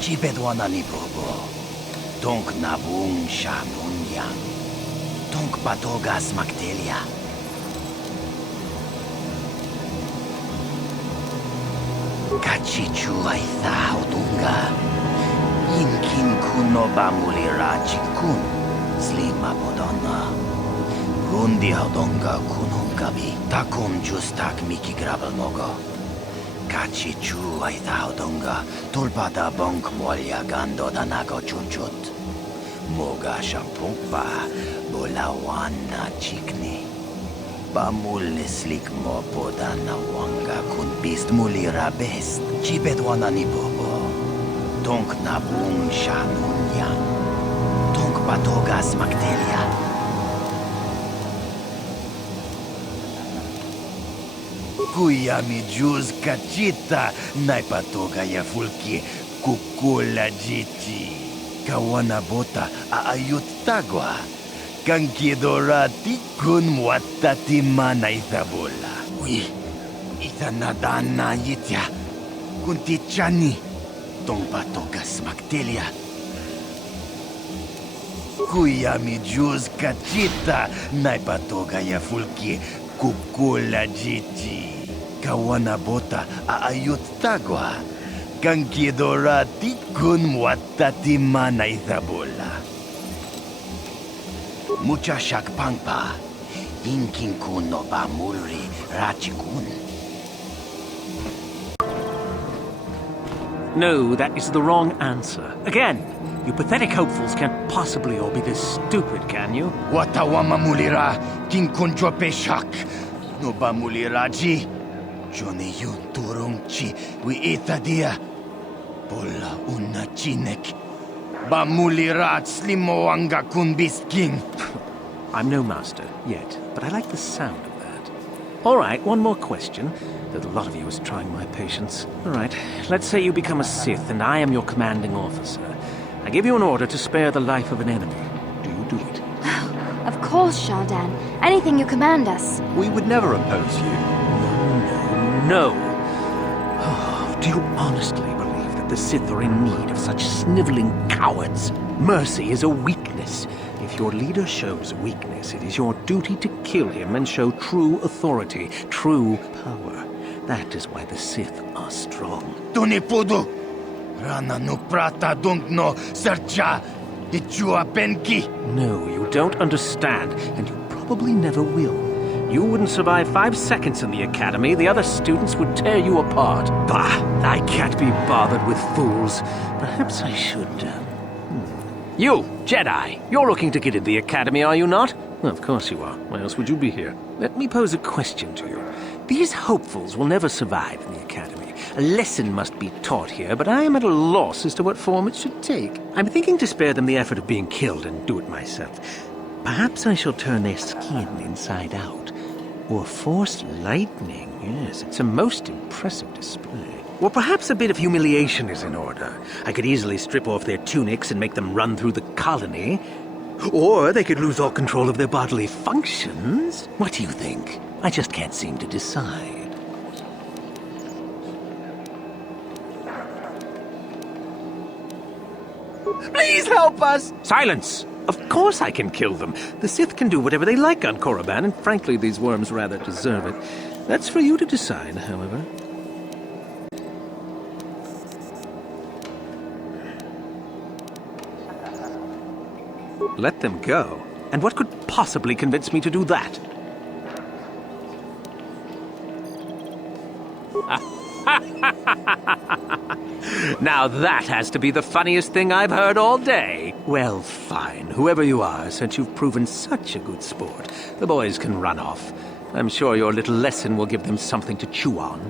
Chibedwana ni bobo. Tonk nabung sha nunyang. Tonk patogas magdelia. Kachichu ay thahudunga. Inkin kuno bamulira chikun. Slima bodonna. Rundi haudonga kunun gabi. Takum justak miki grabel mogo. Kachichu ay thahudunga. Tulpada bonk molya gando danago chuchut. Moga shampungpa. Bolawan na chikni. Bamulislik mo poda na wanga kun bist mulira best. Chibedwana ni bobo. Tonk nabung sha nunyang. Tonk patogas magdelia. Kuya mi juz kachita. Naipatoga ya fulki kukula jiti. Kawana bota aayut tagwa. Kankidorati kun muatati mana itabola. Uy, itanadana yitya. Kunti chani. Tong patogas magdelia. Kuya mi juz kachita. Naipatoga ya fulki kukula jiti. Kawana bota aayut tagwa. Kankidorati kun muatati mana itabola. Mucha shakpangpa. Inkin kun no bamulri rachikun. No, that is the wrong answer. Again, you pathetic hopefuls can't possibly all be this stupid, can you? Watawama mulira. Kin kun jope shak. No bamuliraji. Johnny yun turungchi. We itadia. Pola una chinek. Bamulirat slimoanga kun bisking. I'm no master, yet, but I like the sound of that. All right, one more question, though the lot of you is trying my patience. All right, let's say you become a Sith, and I am your commanding officer. I give you an order to spare the life of an enemy. Do you do it? Of course, Shardan. Anything you command us. We would never oppose you. No. Oh, do you honestly believe that the Sith are in need of such sniveling cowards? Mercy is a weakness. If your leader shows weakness, it is your duty to kill him and show true authority, true power. That is why the Sith are strong. Tunipudu! Rana no prata dunk no sercha! Ichua penki! No, you don't understand, and you probably never will. You wouldn't survive 5 seconds in the Academy. The other students would tear you apart. Bah! I can't be bothered with fools. Perhaps I should, You, Jedi! You're looking to get into the Academy, are you not? Well, of course you are. Why else would you be here? Let me pose a question to you. These hopefuls will never survive in the Academy. A lesson must be taught here, but I am at a loss as to what form it should take. I'm thinking to spare them the effort of being killed and do it myself. Perhaps I shall turn their skin inside out. Or force lightning. Yes, it's a most impressive display. Or perhaps a bit of humiliation is in order. I could easily strip off their tunics and make them run through the colony. Or they could lose all control of their bodily functions. What do you think? I just can't seem to decide. Please help us! Silence! Of course I can kill them. The Sith can do whatever they like on Korriban, and frankly, these worms rather deserve it. That's for you to decide, however. Let them go? And what could possibly convince me to do that? Now that has to be the funniest thing I've heard all day. Well, fine. Whoever you are, since you've proven such a good sport, the boys can run off. I'm sure your little lesson will give them something to chew on.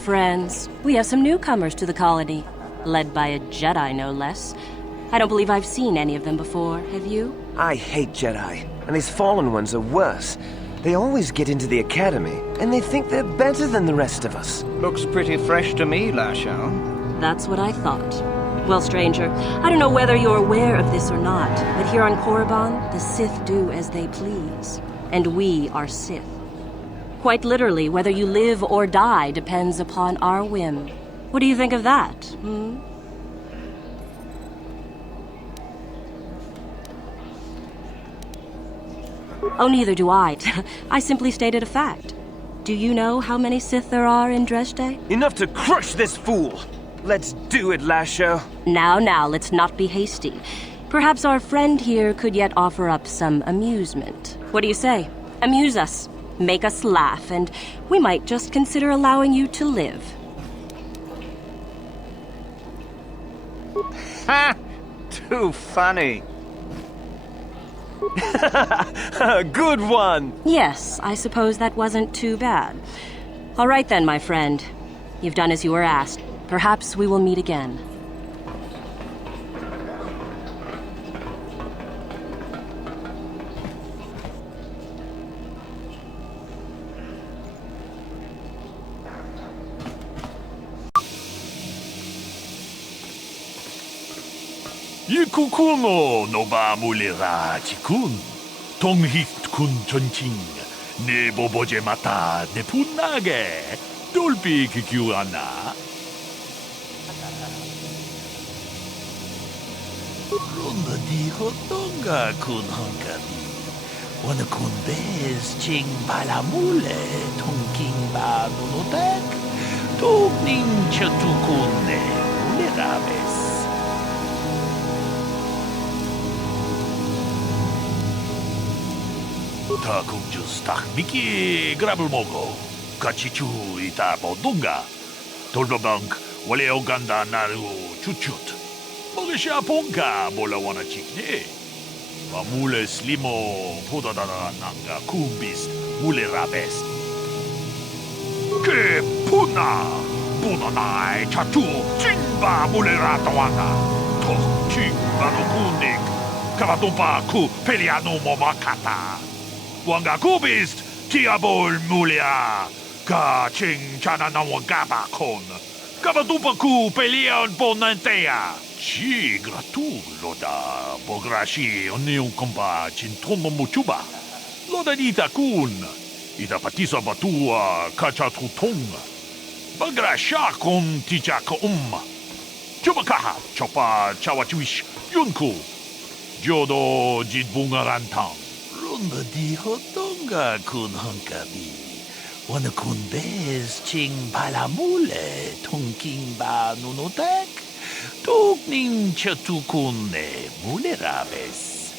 Friends, we have some newcomers to the colony, led by a Jedi, no less. I don't believe I've seen any of them before, have you? I hate Jedi, and these fallen ones are worse. They always get into the Academy, and they think they're better than the rest of us. Looks pretty fresh to me, Lashao. That's what I thought. Well, stranger, I don't know whether you're aware of this or not, but here on Korriban, the Sith do as they please. And we are Sith. Quite literally, whether you live or die depends upon our whim. What do you think of that, hmm? Oh, neither do I. I simply stated a fact. Do you know how many Sith there are in Dresde? Enough to crush this fool! Let's do it, Lasho. Now, let's not be hasty. Perhaps our friend here could yet offer up some amusement. What do you say? Amuse us, make us laugh, and we might just consider allowing you to live. Ha! Too funny. Good one! Yes, I suppose that wasn't too bad. All right then, my friend. You've done as you were asked. Perhaps we will meet again. Ikukuno no ba mulera tikun. Tonghit kun chonching. Ne boboje mata ne punage. Dolpi kikiwana. Runda di hotonga kun hankadi. Wana kun bez ching balamule. Tongking ba nunotek. Togning chatukune mulera bes. Ta kumjus tak miki grabel mogo. Kachichu ita bodunga. Tolbabank wale oganda naru chuchut. Mogesha ponka bola wana chikne. Mule slimo podadana nanga kumbist mule rabes. Ke puna. Punanai chatu chinba mule ratawana. To chinba no kunik. Kavatumpa ku peliano momakata. Wanga kubist, tiabol mulia, ka ching chana na wangaba kon. Kabadupa ku pelion ponantea. Chi gratu loda, bograshi onion komba chintomo muchuba. Loda dita kun, ida patisa batua kachatutong. Bagrasha kon tichaka Chubakaha, chopa chawachuish, yunku. Jodo jitbungarantang. Runda di hotonga kun hankabi. Wana kun bez ching balamule tongking ba nunotek. Tugning chatukune mulerabes.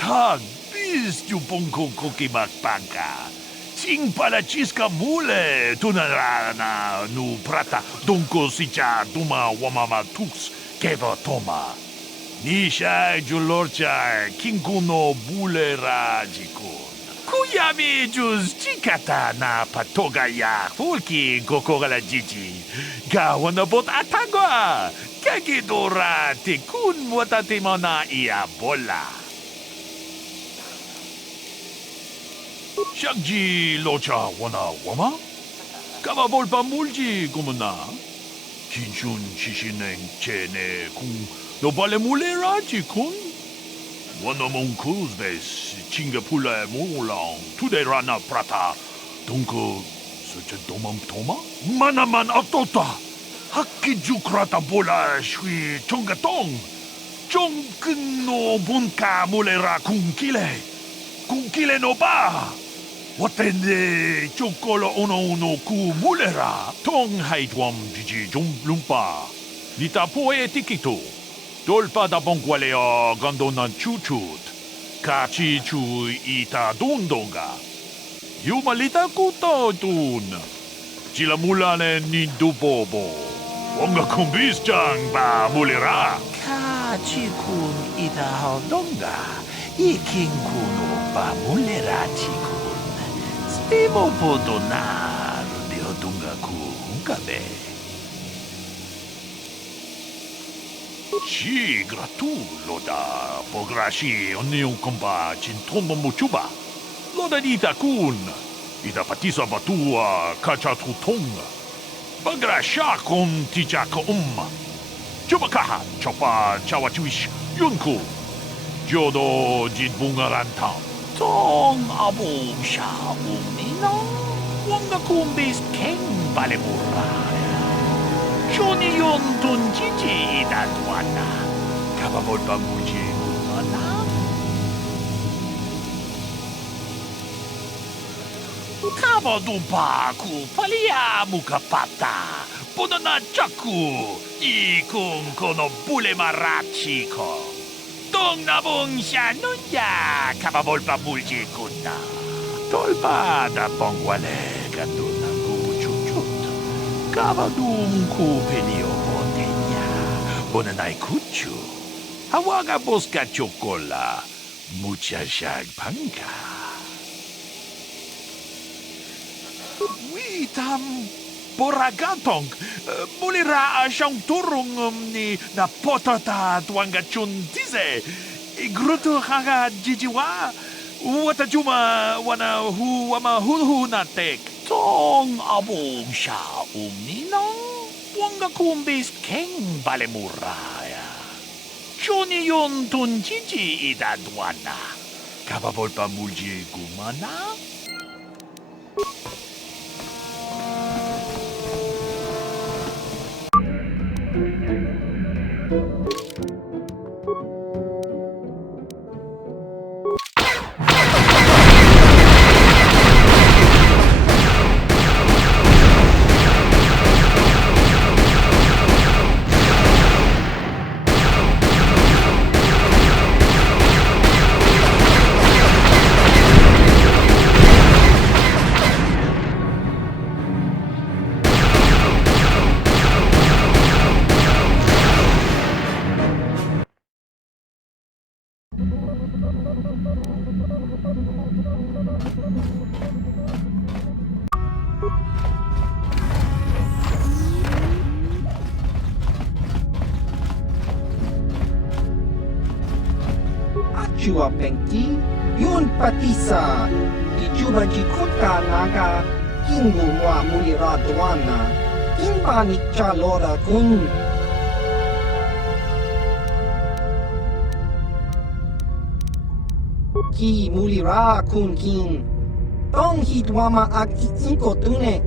Tag bis jupongko kokimak panka. Ching palachiska mule tunarana nu prata donko sicha duma wamama tux keva toma. Nisha julorcha kinkuno bulera jikun. Kuyami juz chikata na patoga ya fulki kokogala jiji. Gawana bot atagwa. Kagidora tikun watatimona ia bola. Shagji locha wana wama? Kama bolpa mulji kumuna. Kinshun shishineng chene kung no bale mulera jikun. Wana mong kuzbes chinga pula mulang tude rana prata. Dunko suche domam toma? Manaman atota. Hakki jukrata bola shui chongatong. Chongkin no bunka mulera kunkile. Kunkile no ba. Watende chokolo uno ku mulera. Tong haitwam jiji lumpa. Nita poe tikito. Dolpa da bongualeo gandona chuchut. Kachi chu ita dundonga. Yumalita kuto dun. Chila mulane ni dubobo. Wonga kumbis jang ba mulera. Kachi kun ita haldonga. Iking kuno ba mulera chikun. Stimo podonar de odunga ku unkabe. Chi gratu loda pograshi onion komba chintomo muchuba. Loda dita kun. Ida patisa batua kachatutong. Pagrasya kung tijak Coba kahat, coba cawa cuish, yunku. Jodo jid bunga rantang. Tong abong siya umnino. Wanga kumbis keng balemuraya. Johnny yon tun jiji idadwana. Kababol pamuji umana. Kabadumpa ku palia mukapata. Puno na chaku, ikung kono bule marachi ko. Tong nabong siya nunya, kababol pa mulji kuna. Tolpa da pongwale katun ng kuchuchut. Kabadum ku pelio potenya, bonanay kuchu. Hawaga boska chokola, mucha siyag pangka. Witam Boragantong, mulira siyang turong ni na potata tuanga chuntize. Igruto hanga jijiwa, wata juma wana hu wama hulhu natek. Tong abong siya umninong, wanga kumbis keng balemuraya. Johnny yon tun jiji idadwana. Kababol pa mulji gumana? Chua pengti, yun patisa, ijuba jikuta naga, kingu mwa mulira duana, kinba ni chalora kun. Ki mulira kun kin, tong hitwama ak inko tune.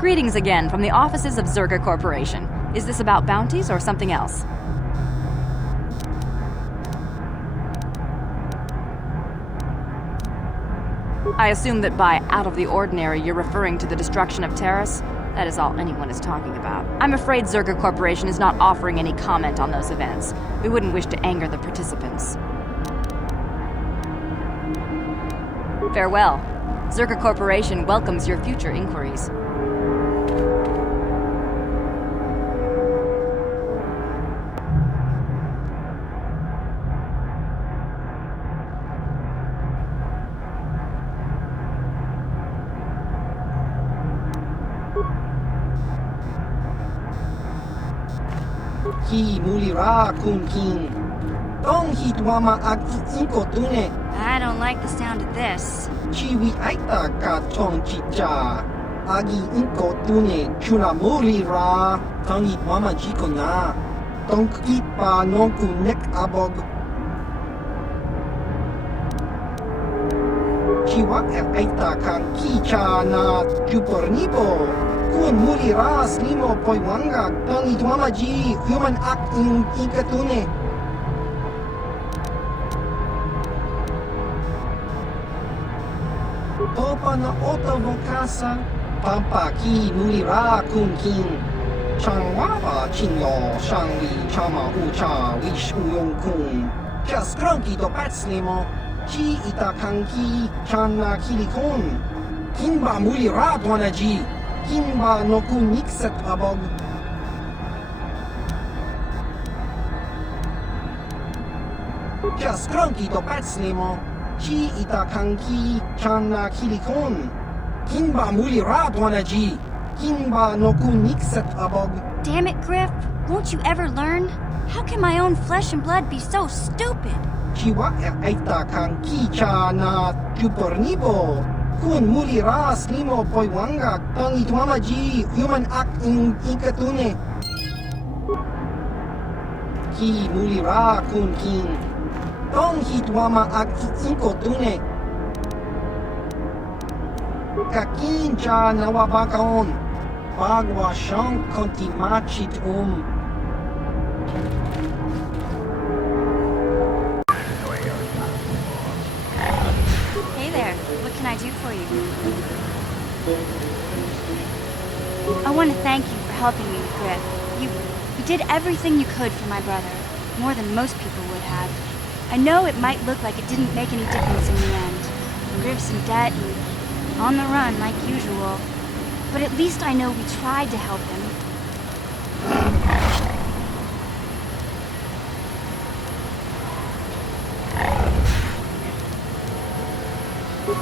Greetings again from the offices of Zerga Corporation. Is this about bounties or something else? I assume that by out of the ordinary, you're referring to the destruction of Terrace? That is all anyone is talking about. I'm afraid Zerga Corporation is not offering any comment on those events. We wouldn't wish to anger the participants. Farewell. Zerga Corporation welcomes your future inquiries. Ki mulira kun king. Tong hitwama ag inkotune. I don't like the sound of this. Chiwi aita ka tong chicha. Agi inkotune chuna mulira. Tong hitwama jikona. Tong kipa nonku nek abog. Chiwa aita kan kicha na jupornipo. Kun mulira slimo poiwanga. Tong hitwama ji human act in ikatune. Opa na ota vokasa, pampa ki mulira kun king. Changwaba chinyo, shangli chama ucha wish uyong kun. Just cranky to patslimo, chi itakanki channa kilikon. Kinba mulira dwanaji, kinba no kun nikset abog. Just cranky to patslimo. Chi itakanki channa kilikon. Kinba mulira dwanaji. Kinba no kunikset abog. Damn it, Griff. Won't you ever learn? How can my own flesh and blood be so stupid? Chiwa itakanki chana jupornibo. Kun mulira slimo poiwanga. Tangi dwanaji human act in ikatune. Ki mulira kun king. Tong hitwama ag inkotune. Kakin cha nawabakaon. Bagwa shank konti machit Hey there. What can I do for you? I want to thank you for helping me with Griff. You did everything you could for my brother. More than most people would have. I know it might look like it didn't make any difference in the end. Griff's in debt and on the run like usual. But at least I know we tried to help him.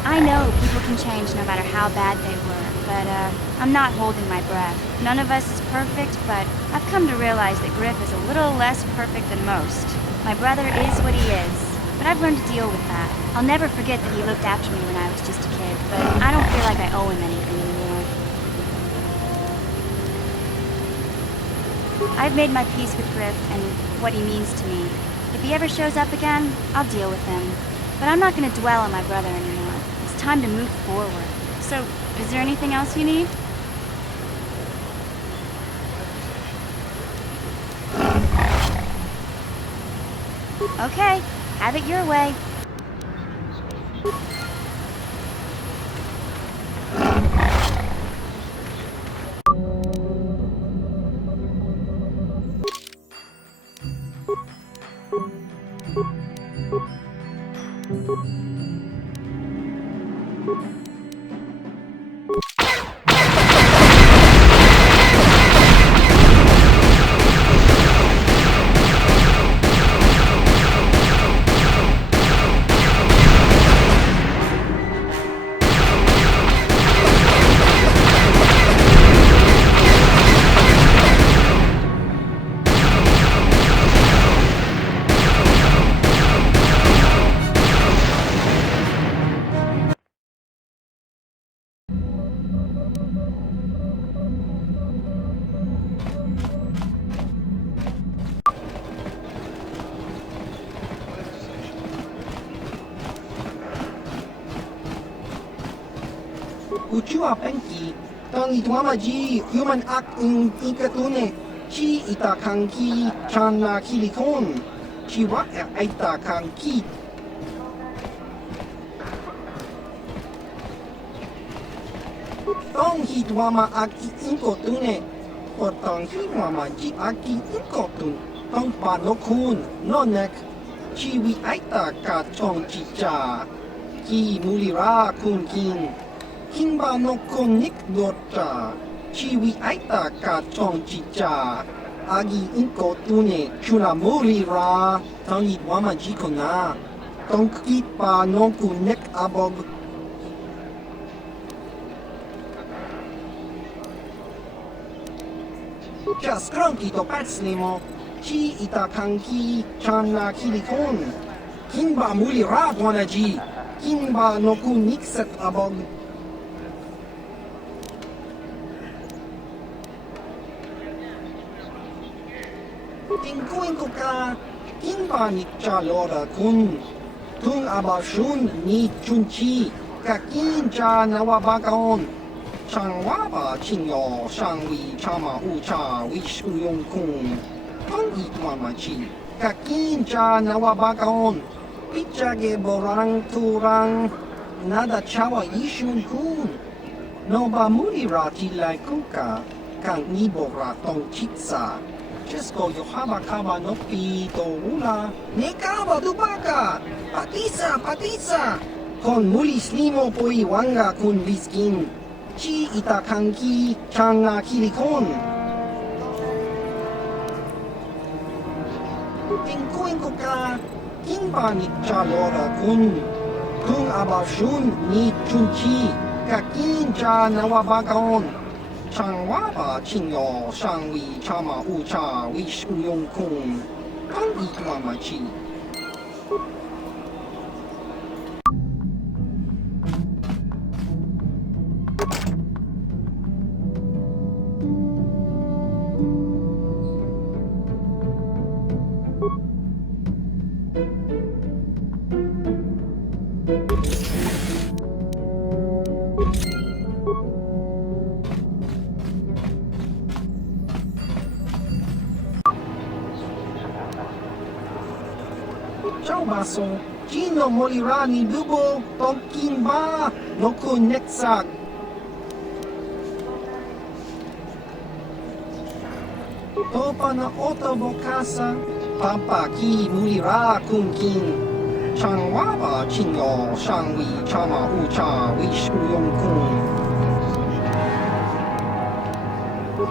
I know people can change no matter how bad they were, but I'm not holding my breath. None of us is perfect, but I've come to realize that Griff is a little less perfect than most. My brother is what he is, but I've learned to deal with that. I'll never forget that he looked after me when I was just a kid, but I don't feel like I owe him anything anymore. I've made my peace with Griff and what he means to me. If he ever shows up again, I'll deal with him. But I'm not going to dwell on my brother anymore. It's time to move forward. So, is there anything else you need? Okay, have it your way. Uchua penki, Tang itwamaji human act in ikatune. Chi itakanki chana kilikon. Chi wa itakanki. Tong hitwama aki inkotune. Potong hitwama ji aki inkotun. Tong panokun nonek. Chi wi aita ka chong chicha. Ki mulira kun kin. Kimba no konik dota. Chiwi aita ka chong chicha. Agi inko tune chuna mulira. Tangi wama jikona. Tong kipa no kunek abog. Just cranky to patslimo. Chi ita kanki chana kilikon. Kimba mulira wanaji. Kimba no kunik set abog. Tingkuin ko ka, kimba ni Chalora kun. Tung abashun ni chunchi, kakin cha nawabagaon. Changwaba chinyo, shangwi chama ucha, wish uyong kun. Tong itwamachi, kakin cha nawabagaon. Pichage borang turang, nada chawa ishun kun. Noba mulirati lai kuka, kang nibora tong chitsa. Chesko yohaba kaba no pito ula. Nekaba dubaka. Patisa. Kon mulis limo po iwanga kun biskin. Chi itakanki changa kilikon. Tingkuin ko ka. Kimba ni Chalora kun. Kung abashun ni chunchi. Kakin cha nawabagaon. Changwaba chinyo shangwi chama ucha wish uyong kung Tong itwamachi. Ciao baso, Chino molirani dubo, tonkin ba, no kuneksag. Topa na otobo kasa, papaki mulira kunkin. Changwaba chinyo, shangwi chama ucha, wish uyong kun.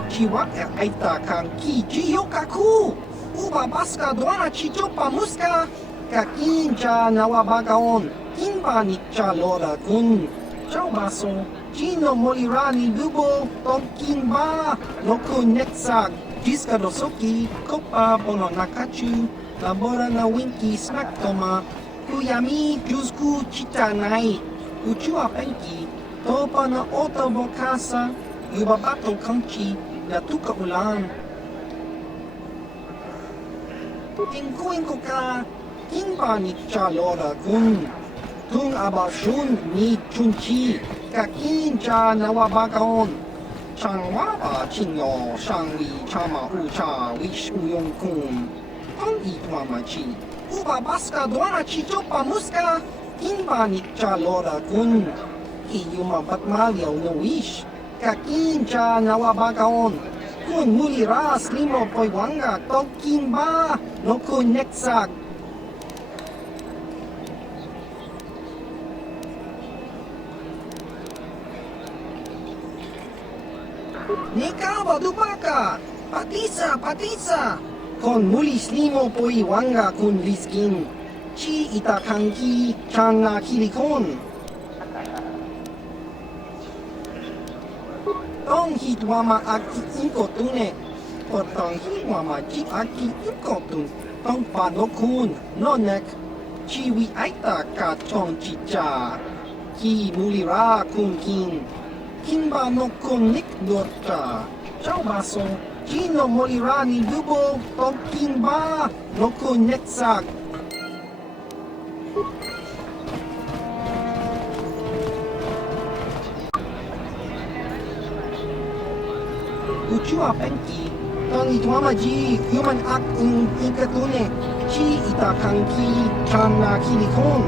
Chiwa aita kan ki jiyo kaku. Uba baska doana chichopa muska. Kakincha nawabagaon, kimba ni Chalora kun. Ciao baso, Chino molirani dubo, tonkin ba, no kuneksag. Jiska dosoki, kopa bono nakachu, labora na winki snack toma. Kuyami juzku chitanai, uchua penki, topa na otobo kasa, yubabato kanchi, natuka ulan. Tingkuin ko ka. Kimba ni Chalora kun. Tung abashun ni chunchi. Kakin cha nawabagaon. Changwaba chinyo shangwi chama ucha wish uyong kun. Tong itwamachi. Uba baska doana chichopa muska. Kimba ni Chalora kun. Iyuma batmalyaw no wish. Kakin cha nawabagaon. Kun muliras limo poiwanga tong kimba no kuneksag. Nekaba dubaka! Patisa! Kon mulis limo po iwanga kun liskin. Chi itakanki changa kilikon. Tong hitwama aki inkotune. Potong hitwama ji aki inkotun. Tong panokun nonek. Chiwi aita ka chong chicha. Ki mulira kunkin. Kimba no konik dota. Ciao baso, Chino molirani dubo, tonkin ba, no kuneksag. Uchua penki, tangi tuamaji, human ak inkatune, chi itakan ki, chana kilikon,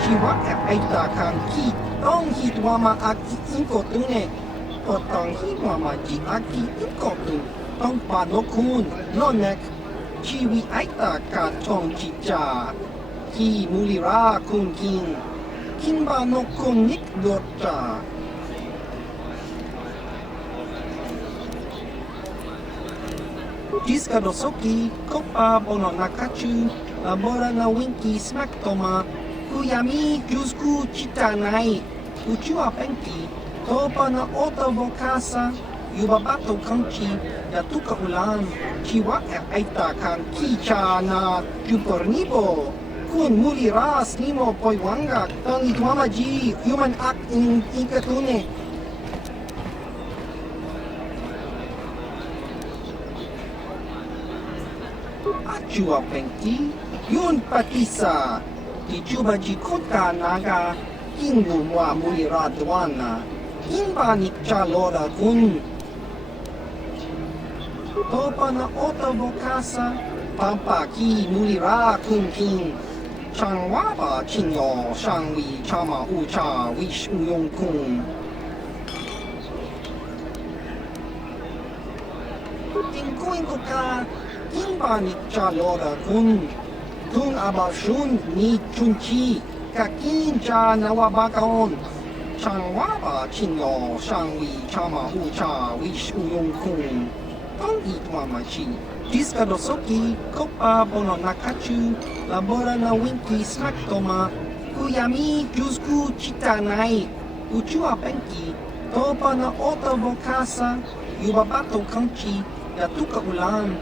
chi wak itakan ki, tong hi tuama ak inkotune, potang hi tuama ji aki inkotun, tong panokun, nonek, chi wi aita ka tong chicha, ki mulira kun kin, kinba no kun nik dota. Jiska dosoki, kopa bono nakachu, labora na winki smack toma, kuyami jusku chitanai, uchua penki, topa na ota vokasa, yubabato kanchi, yatuka ulan, chiwa aita kan kicha na jupornibo, kun muliras nimo poiwanga, tangi tuamaji, human act in inkatune. Achua penki, yun patisa, di juba ji kota naga, kingu mwa mulira dwana, kinba nikcha loda kun. Topa na ota vokasa, pampa ki mulira kun kin, changwaba chinyo, shangwi chama ucha, wish uyong kun. Tingkuin ko ka, kinba nikcha loda kun, kung abashun ni chunchi, kakin cha nawabakaon, changwaba chinyo, shangwi chama ucha, wish uyong kun. Tong itwamachi, jiska dosoki, kopa bono nakachu, labora na winki smack toma, kuyami jusku chitanai, uchua penki, topa na ota vokasa, yubabato kanchi, yatuka ulan.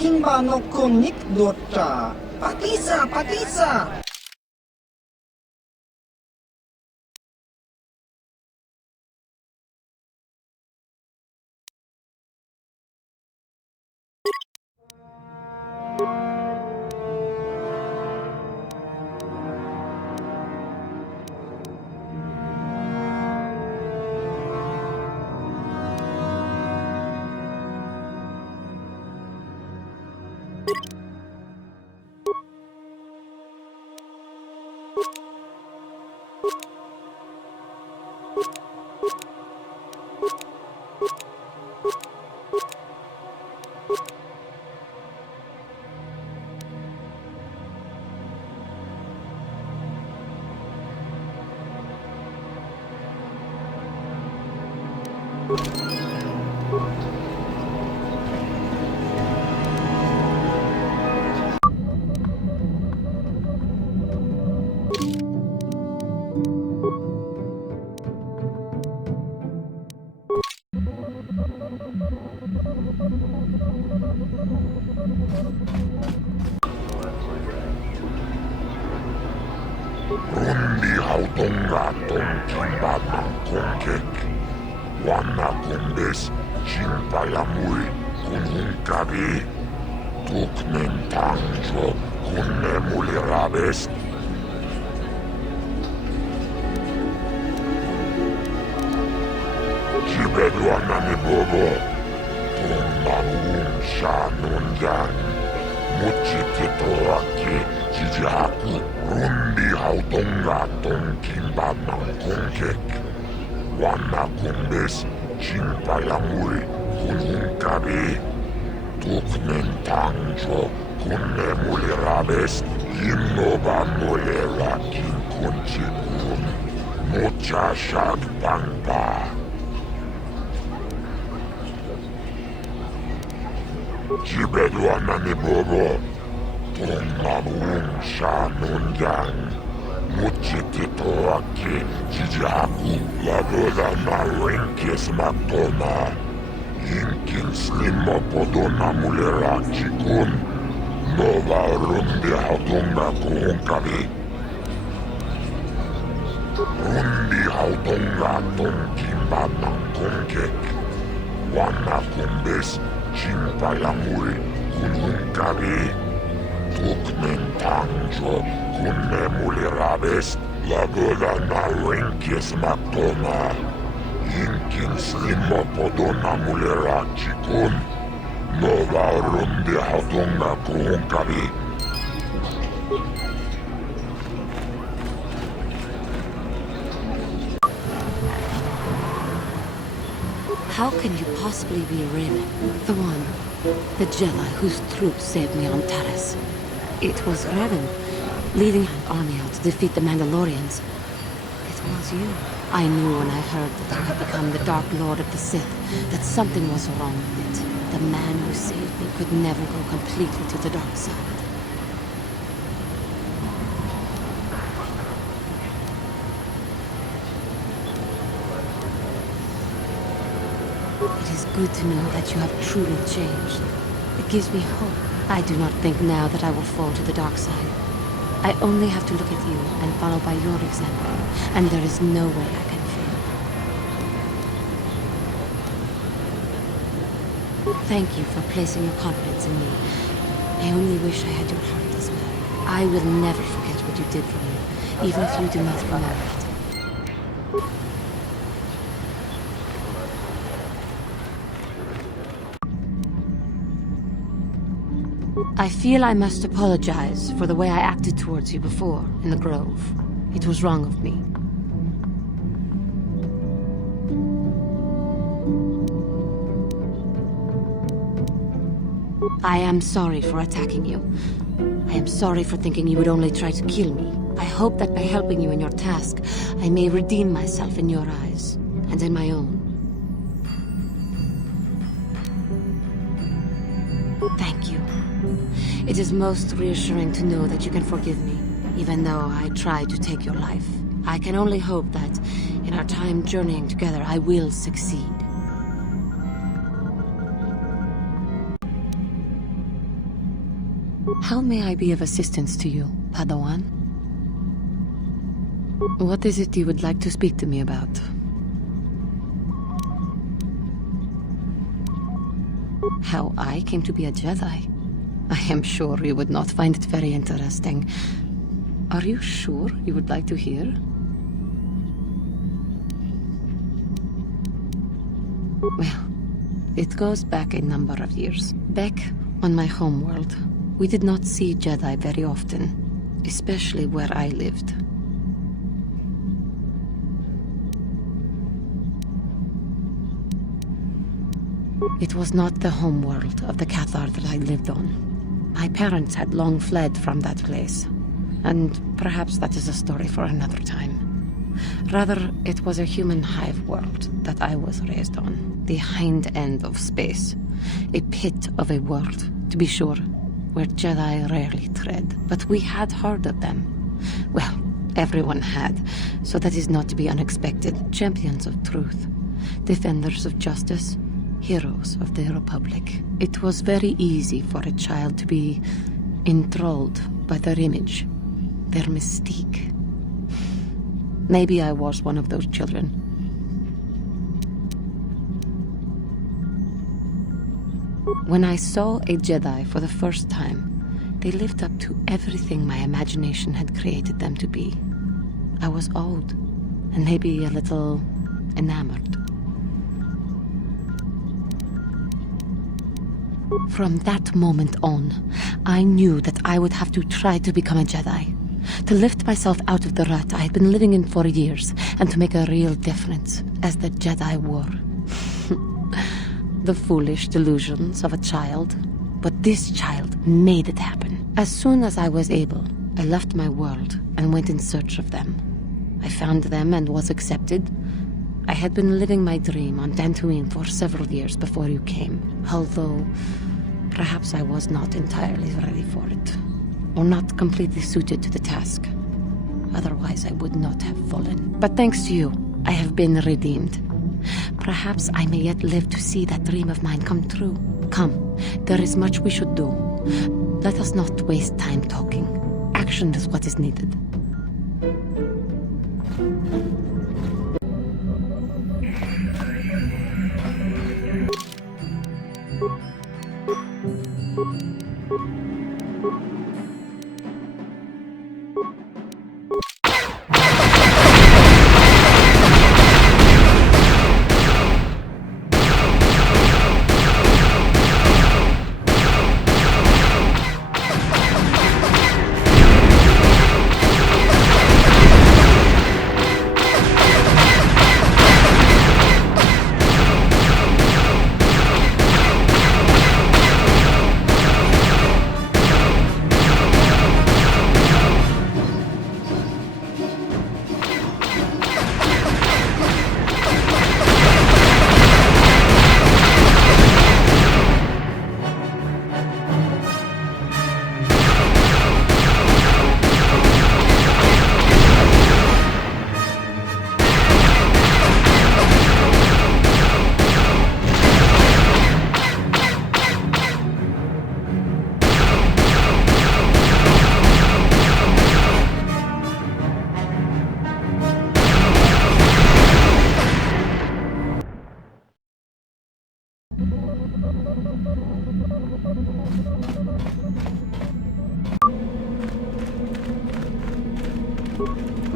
Kinba no konik dota, patisa, patisa! Rundi hautonga tonkimba konkek. Wana kumbes chimpayamuri kunhunkabi. Tuknen tangjo kunne mulirabes. Jibeduana ni bobo. Tunmanun shanundan. Muchikito aki jijaku. Rundi hautonga tonkimba konkek. Wana kumbes chimpayamuri kunhunkabi. Tuknen tangjo kunne mulirabes. Innoba mulera kinkunchikun. Mucha shag pangpa. Jibeduana ni bobo. Tunmanun shanundan. Muchikito aki jijaku. Laboda na rinkis matona. Inkin slimo podona mulera chikun. Nova rundi hautonga kuhunkabi. Rundi hautonga tonkimba konkek. Wana kumbes chimpayamuri kunhunkabi. Tuknen tangjo kunne mulirabes. Laboda na rinkis matona. Kinslima podona mulerachi-kun. Nova runde hatonga kuhunkabi. How can you possibly be Rin? The one. The Jedi whose troops saved me on Taris. It was Revan, leading an army out to defeat the Mandalorians. It was you. I knew when I heard that you had become the Dark Lord of the Sith, that something was wrong with it. The man who saved me could never go completely to the dark side. It is good to know that you have truly changed. It gives me hope. I do not think now that I will fall to the dark side. I only have to look at you and follow by your example, and there is no way I can fail. Thank you for placing your confidence in me. I only wish I had your heart as well. I will never forget what you did for me, even if you do not remember it. I feel I must apologize for the way I acted towards you before, in the Grove. It was wrong of me. I am sorry for attacking you. I am sorry for thinking you would only try to kill me. I hope that by helping you in your task, I may redeem myself in your eyes, and in my own. Thank you. It is most reassuring to know that you can forgive me, even though I tried to take your life. I can only hope that, in our time journeying together, I will succeed. How may I be of assistance to you, Padawan? What is it you would like to speak to me about? How I came to be a Jedi? I am sure you would not find it very interesting. Are you sure you would like to hear? Well, it goes back a number of years. Back on my homeworld, we did not see Jedi very often, especially where I lived. It was not the homeworld of the Cathar that I lived on. My parents had long fled from that place, and perhaps that is a story for another time. Rather, it was a human hive world that I was raised on. The hind end of space. A pit of a world, to be sure, where Jedi rarely tread. But we had heard of them. Well, everyone had, so that is not to be unexpected. Champions of truth, defenders of justice, heroes of the Republic. It was very easy for a child to be enthralled by their image, their mystique. Maybe I was one of those children. When I saw a Jedi for the first time, they lived up to everything my imagination had created them to be. I was awed, and maybe a little enamored. From that moment on, I knew that I would have to try to become a Jedi. To lift myself out of the rut I had been living in for years, and to make a real difference, as the Jedi were. The foolish delusions of a child. But this child made it happen. As soon as I was able, I left my world and went in search of them. I found them and was accepted. I had been living my dream on Dantooine for several years before you came, although perhaps I was not entirely ready for it, or not completely suited to the task. Otherwise, I would not have fallen. But thanks to you, I have been redeemed. Perhaps I may yet live to see that dream of mine come true. Come, there is much we should do. Let us not waste time talking. Action is what is needed.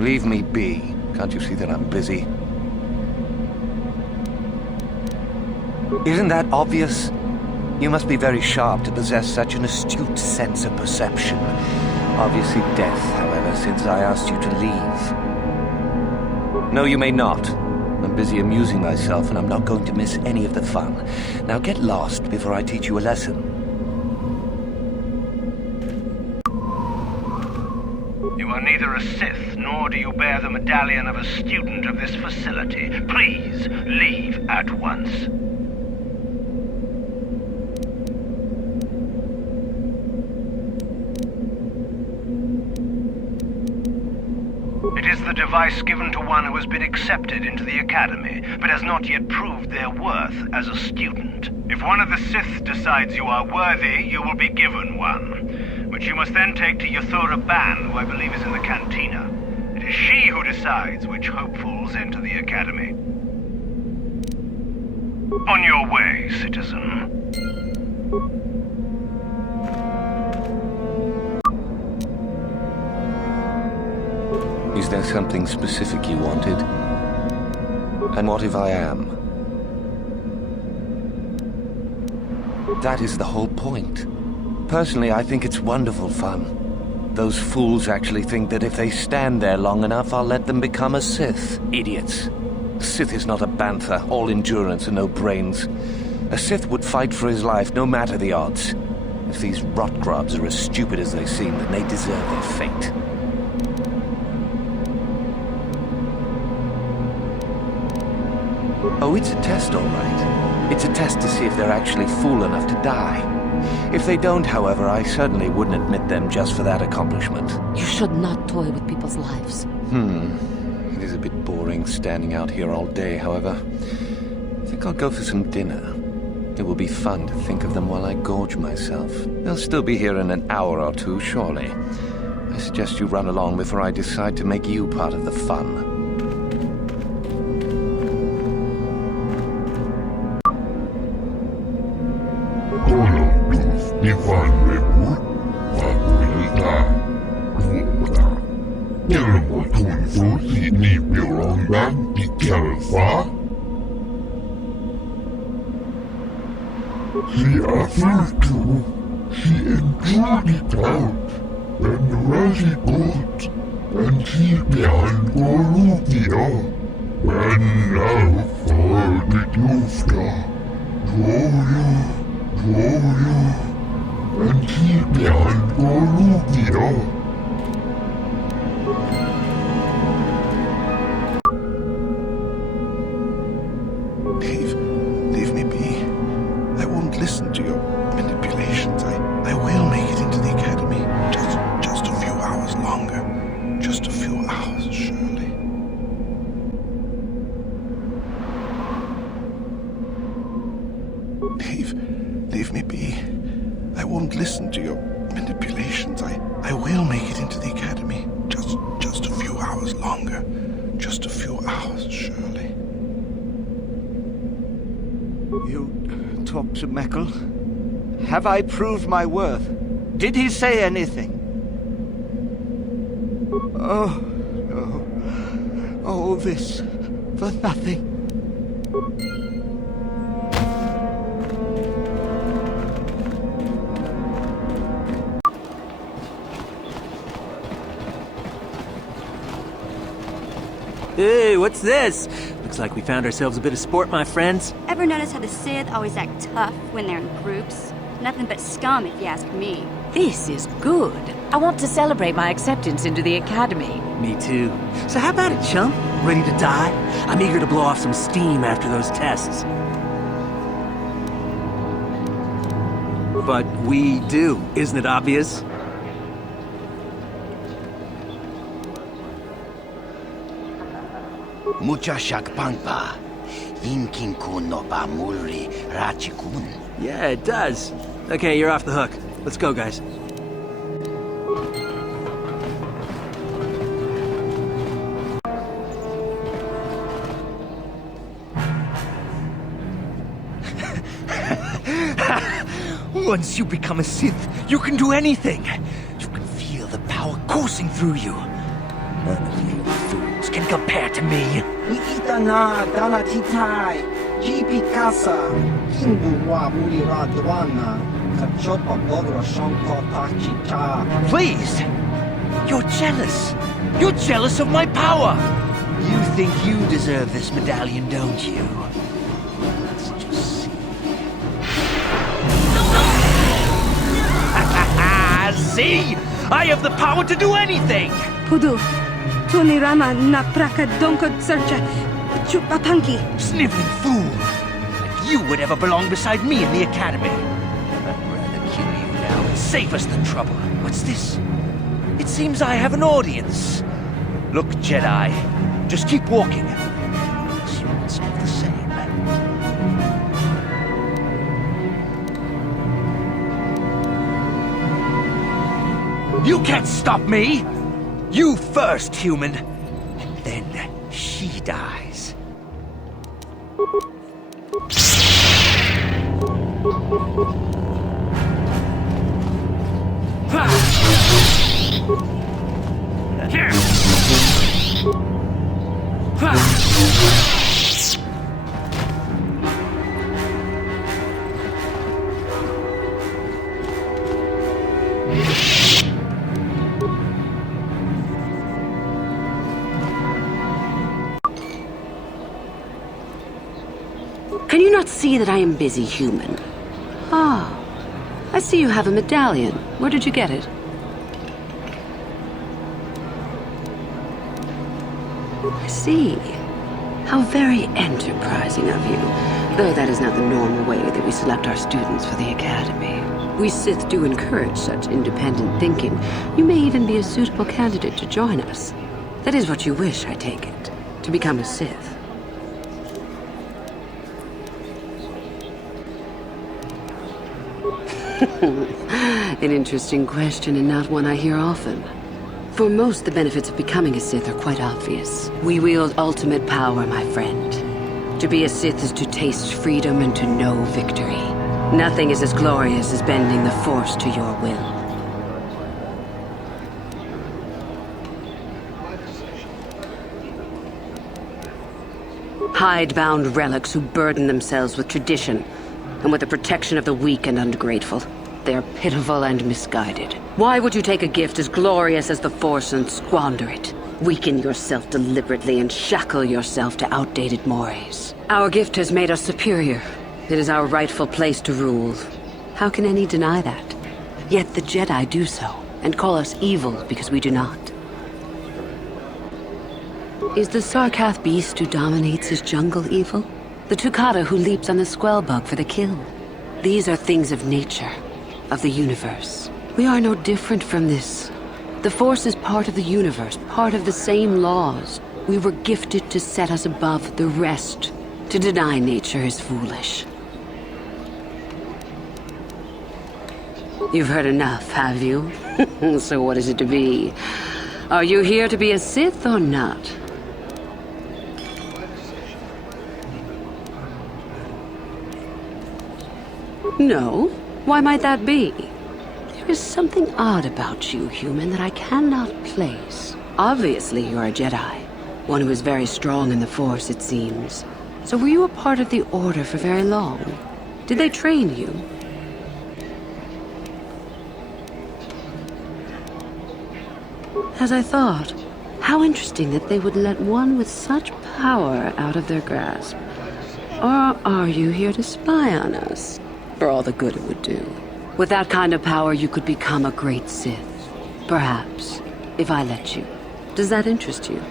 Leave me be. Can't you see that I'm busy? Isn't that obvious? You must be very sharp to possess such an astute sense of perception. Obviously death, however, since I asked you to leave. No, you may not. I'm busy amusing myself, and I'm not going to miss any of the fun. Now get lost before I teach you a lesson. You are neither a Sith, nor do you bear the medallion of a student of this facility. Please, leave at once. It is the device given to one who has been accepted into the Academy, but has not yet proved their worth as a student. If one of the Sith decides you are worthy, you will be given one, which you must then take to Korriban, who I believe is in the cantina. It is she who decides which hopefuls enter the Academy. On your way, citizen. Is there something specific you wanted? And what if I am? That is the whole point. Personally, I think it's wonderful fun. Those fools actually think that if they stand there long enough, I'll let them become a Sith. Idiots. A Sith is not a bantha, all endurance and no brains. A Sith would fight for his life, no matter the odds. If these rot-grubs are as stupid as they seem, then they deserve their fate. Oh, it's a test, all right. It's a test to see if they're actually fool enough to die. If they don't, however, I certainly wouldn't admit them just for that accomplishment. You should not toy with people's lives. It is a bit boring standing out here all day, however. I think I'll go for some dinner. It will be fun to think of them while I gorge myself. They'll still be here in an hour or two, surely. I suggest you run along before I decide to make you part of the fun. She offered to, she endured it out, and ready good, and she began Korriban, and now for the lufta, Jojo, and she began Korriban. Leave me be. I won't listen to your manipulations. I will make it into the Academy. Just a few hours longer. Just a few hours, surely. Leave me be. I won't listen to your manipulations. I will make it into the Academy. Just a few hours longer. Just a few hours, surely. You talked to Meckel? Have I proved my worth? Did he say anything? Oh, no. All this for nothing. Hey, what's this? Looks like we found ourselves a bit of sport, my friends. Ever notice how the Sith always act tough when they're in groups? Nothing but scum, if you ask me. This is good. I want to celebrate my acceptance into the Academy. Me too. So how about it, chump? Ready to die? I'm eager to blow off some steam after those tests. But we do, isn't it obvious? Mucha shakpangpa. Inkin kun no pa mulri rachikun. Yeah, it does. Okay, you're off the hook. Let's go, guys. Once you become a Sith, you can do anything. You can feel the power coursing through you. None of you fools can compare to me. Itana dana titai, Jipikasa, Kimbuwa mulira dwana, Kachopa bodra shanko tachicha. Please! You're jealous. You're jealous of my power. You think you deserve this medallion, don't you? Let's just see. See? I have the power to do anything! Pudu, Tunirama na praka donko searcha, chupatanki. Sniveling fool! Like you would ever belong beside me in the Academy. I'd rather kill you now and save us the trouble. What's this? It seems I have an audience. Look, Jedi, just keep walking. This one's still the same. You can't stop me! You first, human. And then she dies. Can you not see that I am busy, human? Ah, I see you have a medallion. Where did you get it? I see. How very enterprising of you. Though that is not the normal way that we select our students for the Academy. We Sith do encourage such independent thinking. You may even be a suitable candidate to join us. That is what you wish, I take it. To become a Sith. An interesting question and not one I hear often. For most, the benefits of becoming a Sith are quite obvious. We wield ultimate power, my friend. To be a Sith is to taste freedom and to know victory. Nothing is as glorious as bending the Force to your will. Hidebound relics who burden themselves with tradition and with the protection of the weak and ungrateful. They are pitiful and misguided. Why would you take a gift as glorious as the Force and squander it? Weaken yourself deliberately and shackle yourself to outdated mores. Our gift has made us superior. It is our rightful place to rule. How can any deny that? Yet the Jedi do so, and call us evil because we do not. Is the Sarkath beast who dominates his jungle evil? The Tukata who leaps on the Squellbug for the kill? These are things of nature, of the universe. We are no different from this. The Force is part of the universe, part of the same laws. We were gifted to set us above the rest. To deny nature is foolish. You've heard enough, have you? So what is it to be? Are you here to be a Sith or not? No? Why might that be? There is something odd about you, human, that I cannot place. Obviously, you're a Jedi. One who is very strong in the Force, it seems. So were you a part of the Order for very long? Did they train you? As I thought. How interesting that they would let one with such power out of their grasp. Or are you here to spy on us? For all the good it would do. With that kind of power, you could become a great Sith. Perhaps, if I let you. Does that interest you?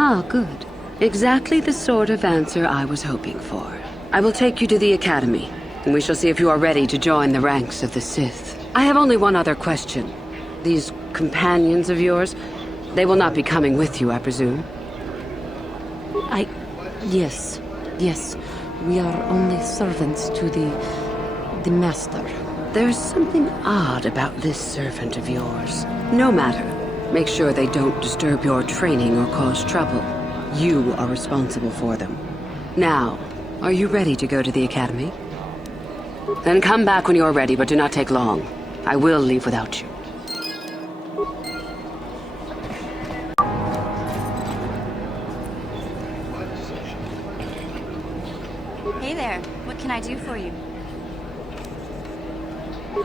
Ah, good. Exactly the sort of answer I was hoping for. I will take you to the Academy, and we shall see if you are ready to join the ranks of the Sith. I have only one other question. These companions of yours, they will not be coming with you, I presume? Yes. We are only servants to the Master. There's something odd about this servant of yours. No matter. Make sure they don't disturb your training or cause trouble. You are responsible for them. Now, are you ready to go to the Academy? Then come back when you're ready, but do not take long. I will leave without you. Hey there, what can I do for you?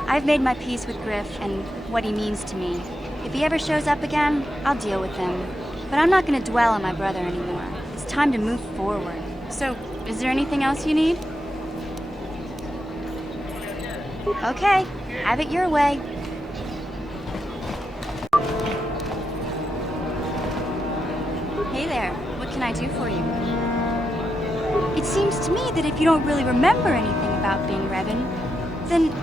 I've made my peace with Griff and what he means to me. If he ever shows up again, I'll deal with him. But I'm not gonna dwell on my brother anymore. It's time to move forward. So, is there anything else you need? Okay, have it your way. Hey there, what can I do for you? It seems to me that if you don't really remember anything about being Revan, then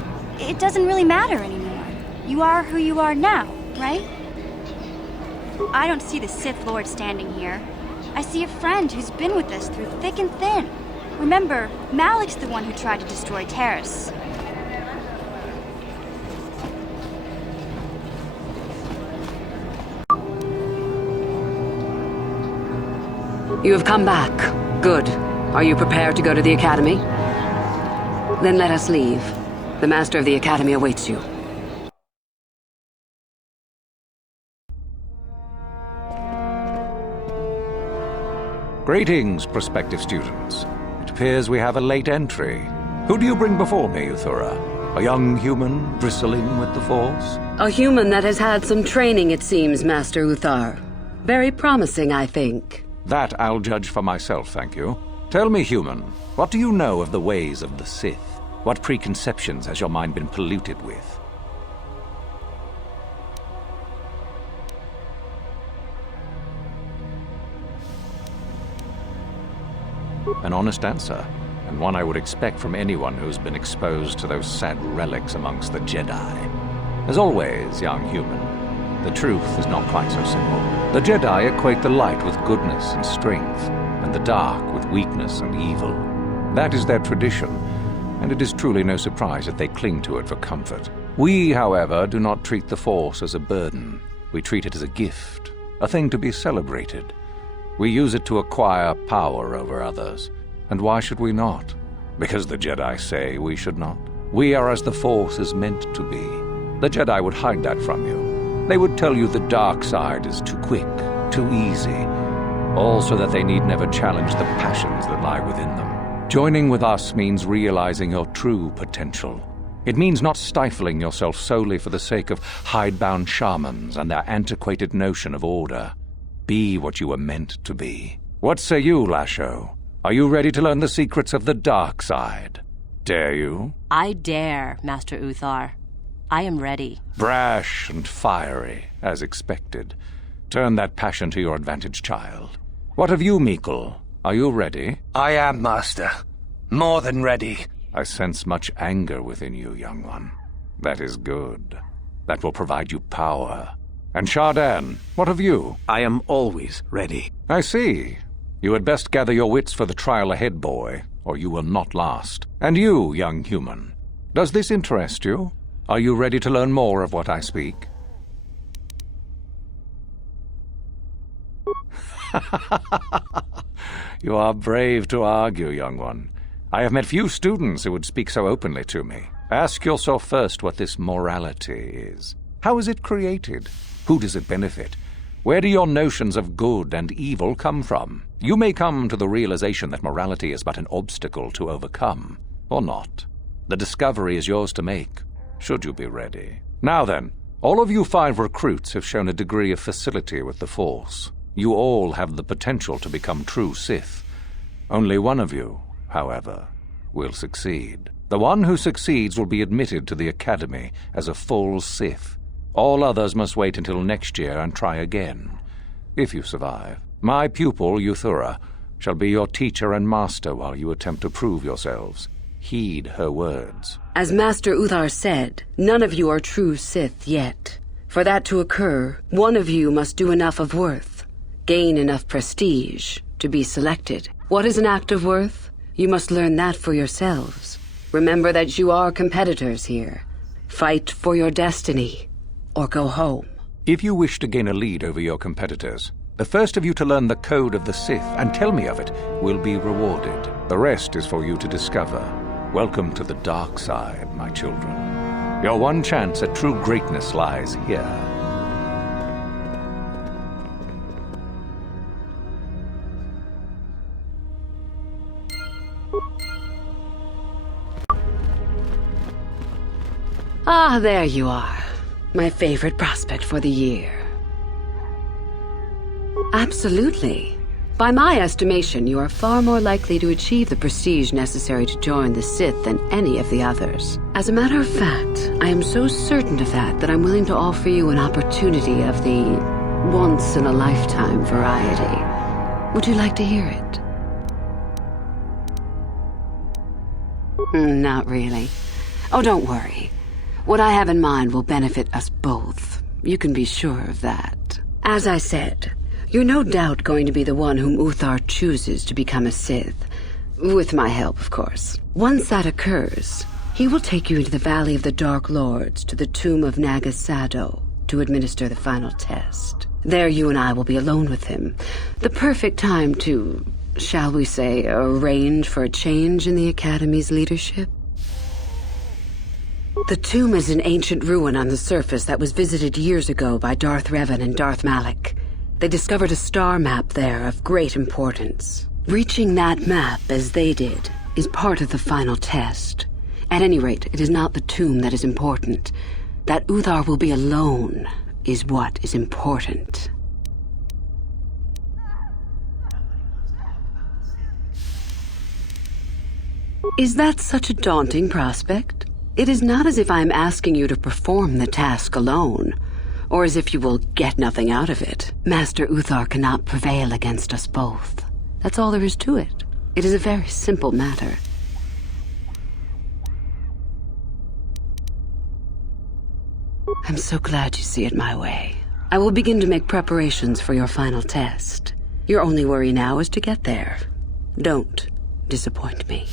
it doesn't really matter anymore. You are who you are now, right? I don't see the Sith Lord standing here. I see a friend who's been with us through thick and thin. Remember, Malik's the one who tried to destroy Terrace. You have come back. Good. Are you prepared to go to the Academy? Then let us leave. The Master of the Academy awaits you. Greetings, prospective students. It appears we have a late entry. Who do you bring before me, Uthura? A young human bristling with the Force? A human that has had some training, it seems, Master Uthar. Very promising, I think. That I'll judge for myself, thank you. Tell me, human, what do you know of the ways of the Sith? What preconceptions has your mind been polluted with? An honest answer, and one I would expect from anyone who's been exposed to those sad relics amongst the Jedi. As always, young human, the truth is not quite so simple. The Jedi equate the light with goodness and strength, and the dark with weakness and evil. That is their tradition, and it is truly no surprise that they cling to it for comfort. We, however, do not treat the Force as a burden. We treat it as a gift, a thing to be celebrated. We use it to acquire power over others. And why should we not? Because the Jedi say we should not. We are as the Force is meant to be. The Jedi would hide that from you. They would tell you the dark side is too quick, too easy, all so that they need never challenge the passions that lie within them. Joining with us means realizing your true potential. It means not stifling yourself solely for the sake of hidebound shamans and their antiquated notion of order. Be what you were meant to be. What say you, Lasho? Are you ready to learn the secrets of the dark side? Dare you? I dare, Master Uthar. I am ready. Brash and fiery, as expected. Turn that passion to your advantage, child. What of you, Meekle? Are you ready? I am, Master. More than ready. I sense much anger within you, young one. That is good. That will provide you power. And Shardan, what of you? I am always ready. I see. You had best gather your wits for the trial ahead, boy, or you will not last. And you, young human, does this interest you? Are you ready to learn more of what I speak? You are brave to argue, young one. I have met few students who would speak so openly to me. Ask yourself first what this morality is. How is it created? Who does it benefit? Where do your notions of good and evil come from? You may come to the realization that morality is but an obstacle to overcome, or not. The discovery is yours to make, should you be ready. Now then, all of you 5 recruits have shown a degree of facility with the Force. You all have the potential to become true Sith. Only one of you, however, will succeed. The one who succeeds will be admitted to the Academy as a full Sith. All others must wait until next year and try again, if you survive. My pupil, Uthura, shall be your teacher and master while you attempt to prove yourselves. Heed her words. As Master Uthar said, none of you are true Sith yet. For that to occur, one of you must do enough of worth, gain enough prestige, to be selected. What is an act of worth? You must learn that for yourselves. Remember that you are competitors here. Fight for your destiny, or go home. If you wish to gain a lead over your competitors, the first of you to learn the code of the Sith and tell me of it will be rewarded. The rest is for you to discover. Welcome to the dark side, my children. Your one chance at true greatness lies here. Ah, there you are. My favorite prospect for the year. Absolutely. By my estimation, you are far more likely to achieve the prestige necessary to join the Sith than any of the others. As a matter of fact, I am so certain of that I'm willing to offer you an opportunity of the once-in-a-lifetime variety. Would you like to hear it? Not really. Oh, don't worry. What I have in mind will benefit us both. You can be sure of that. As I said, you're no doubt going to be the one whom Uthar chooses to become a Sith. With my help, of course. Once that occurs, he will take you into the Valley of the Dark Lords to the tomb of Nagasado to administer the final test. There you and I will be alone with him. The perfect time to, shall we say, arrange for a change in the Academy's leadership. The tomb is an ancient ruin on the surface that was visited years ago by Darth Revan and Darth Malak. They discovered a star map there of great importance. Reaching that map, as they did, is part of the final test. At any rate, it is not the tomb that is important. That Uthar will be alone is what is important. Is that such a daunting prospect? It is not as if I am asking you to perform the task alone, or as if you will get nothing out of it. Master Uthar cannot prevail against us both. That's all there is to it. It is a very simple matter. I'm so glad you see it my way. I will begin to make preparations for your final test. Your only worry now is to get there. Don't disappoint me.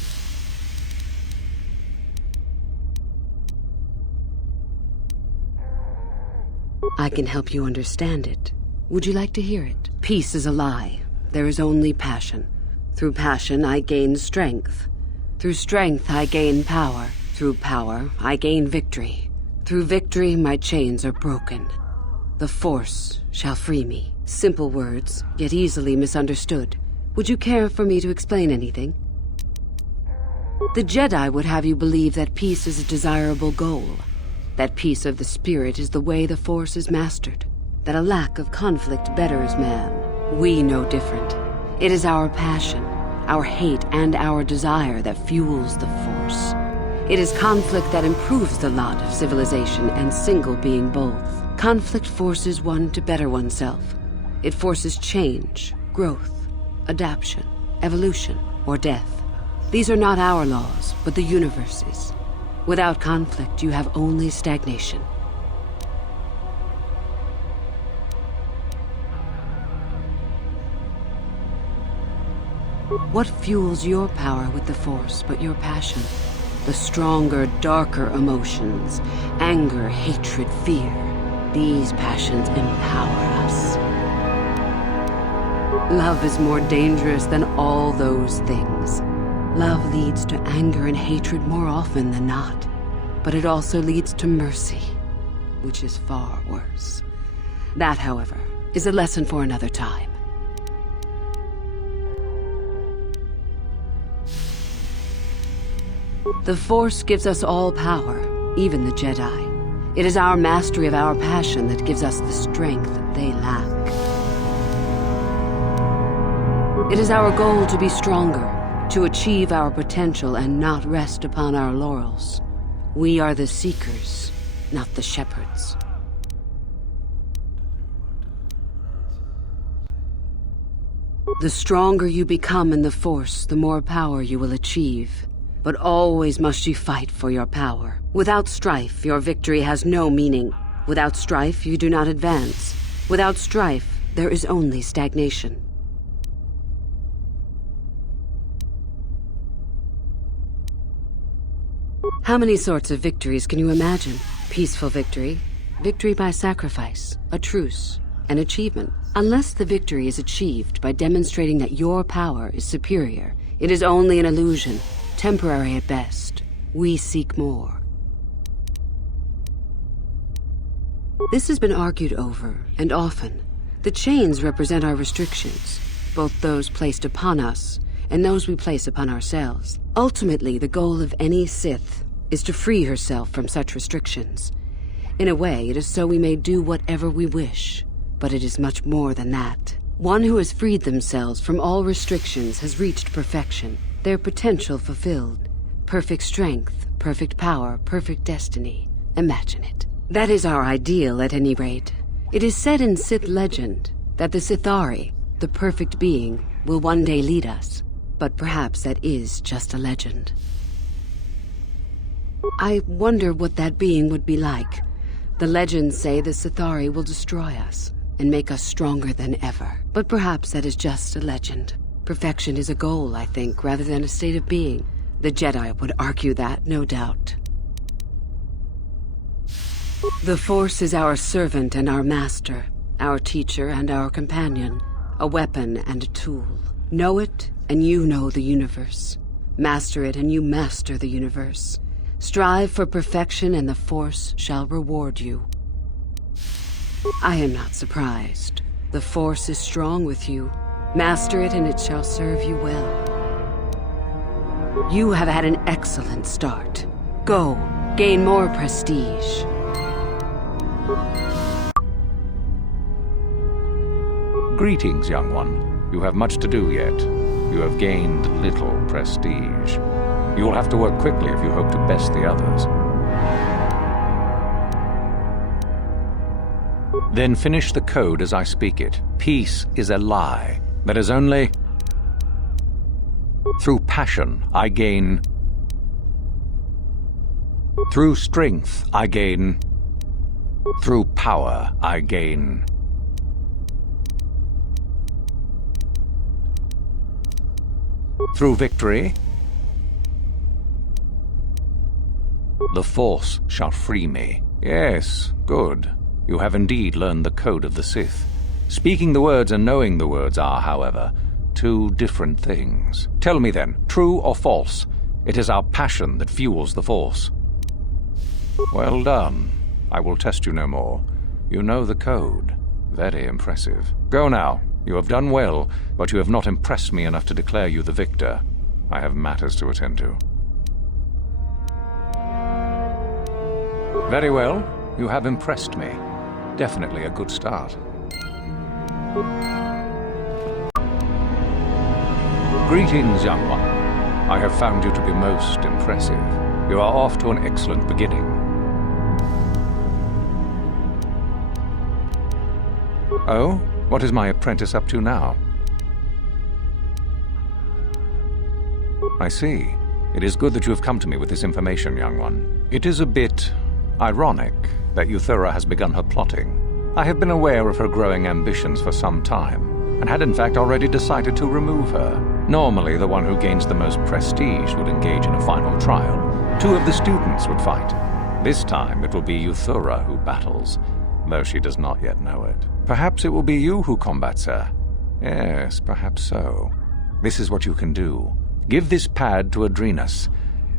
I can help you understand it. Would you like to hear it? Peace is a lie. There is only passion. Through passion, I gain strength. Through strength, I gain power. Through power, I gain victory. Through victory, my chains are broken. The Force shall free me. Simple words, yet easily misunderstood. Would you care for me to explain anything? The Jedi would have you believe that peace is a desirable goal. That peace of the spirit is the way the Force is mastered. That a lack of conflict betters man. We know different. It is our passion, our hate, and our desire that fuels the Force. It is conflict that improves the lot of civilization and single being both. Conflict forces one to better oneself. It forces change, growth, adaptation, evolution, or death. These are not our laws, but the universe's. Without conflict, you have only stagnation. What fuels your power with the Force but your passion? The stronger, darker emotions. Anger, hatred, fear. These passions empower us. Love is more dangerous than all those things. Love leads to anger and hatred more often than not. But it also leads to mercy, which is far worse. That, however, is a lesson for another time. The Force gives us all power, even the Jedi. It is our mastery of our passion that gives us the strength they lack. It is our goal to be stronger, to achieve our potential and not rest upon our laurels. We are the seekers, not the shepherds. The stronger you become in the Force, the more power you will achieve. But always must you fight for your power. Without strife, your victory has no meaning. Without strife, you do not advance. Without strife, there is only stagnation. How many sorts of victories can you imagine? Peaceful victory, victory by sacrifice, a truce, an achievement. Unless the victory is achieved by demonstrating that your power is superior, it is only an illusion. Temporary at best. We seek more. This has been argued over, and often. The chains represent our restrictions, both those placed upon us and those we place upon ourselves. Ultimately, the goal of any Sith is to free herself from such restrictions. In a way, it is so we may do whatever we wish. But it is much more than that. One who has freed themselves from all restrictions has reached perfection, their potential fulfilled. Perfect strength, perfect power, perfect destiny. Imagine it. That is our ideal, at any rate. It is said in Sith legend that the Sithari, the perfect being, will one day lead us. But perhaps that is just a legend. I wonder what that being would be like. The legends say the Sithari will destroy us and make us stronger than ever. But perhaps that is just a legend. Perfection is a goal, I think, rather than a state of being. The Jedi would argue that, no doubt. The Force is our servant and our master, our teacher and our companion, a weapon and a tool. Know it, and you know the universe. Master it, and you master the universe. Strive for perfection, and the Force shall reward you. I am not surprised. The Force is strong with you. Master it, and it shall serve you well. You have had an excellent start. Go, gain more prestige. Greetings, young one. You have much to do yet. You have gained little prestige. You will have to work quickly if you hope to best the others. Then finish the code as I speak it. Peace is a lie. That is only... Through passion, I gain... Through strength, I gain... Through power, I gain... Through victory, the Force shall free me. Yes, good. You have indeed learned the code of the Sith. Speaking the words and knowing the words are, however, two different things. Tell me then, true or false? It is our passion that fuels the Force. Well done. I will test you no more. You know the code. Very impressive. Go now. You have done well, but you have not impressed me enough to declare you the victor. I have matters to attend to. Very well. You have impressed me. Definitely a good start. Greetings, young one. I have found you to be most impressive. You are off to an excellent beginning. Oh? What is my apprentice up to now? I see. It is good that you have come to me with this information, young one. It is a bit ironic that Yuthura has begun her plotting. I have been aware of her growing ambitions for some time, and had in fact already decided to remove her. Normally, the one who gains the most prestige would engage in a final trial. 2 of the students would fight. This time, it will be Yuthura who battles, though she does not yet know it. Perhaps it will be you who combats her. Yes, perhaps so. This is what you can do. Give this pad to Adrenus.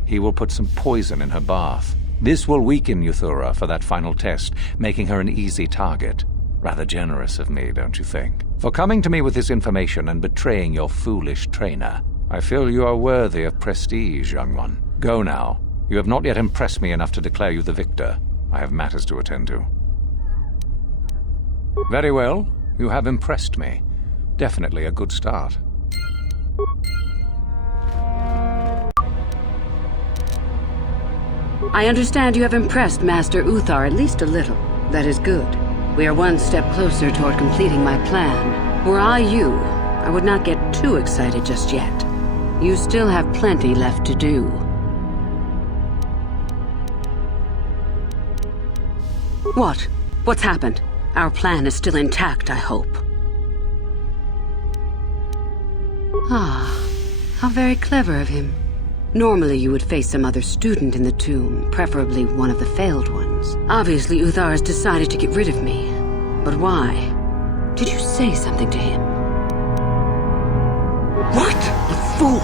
He will put some poison in her bath. This will weaken Yuthura for that final test, making her an easy target. Rather generous of me, don't you think? For coming to me with this information and betraying your foolish trainer. I feel you are worthy of prestige, young one. Go now. You have not yet impressed me enough to declare you the victor. I have matters to attend to. Very well. You have impressed me. Definitely a good start. I understand you have impressed Master Uthar at least a little. That is good. We are one step closer toward completing my plan. Were I you, I would not get too excited just yet. You still have plenty left to do. What? What's happened? Our plan is still intact, I hope. Ah, how very clever of him. Normally you would face some other student in the tomb, preferably one of the failed ones. Obviously Uthar has decided to get rid of me. But why? Did you say something to him? What? You fool!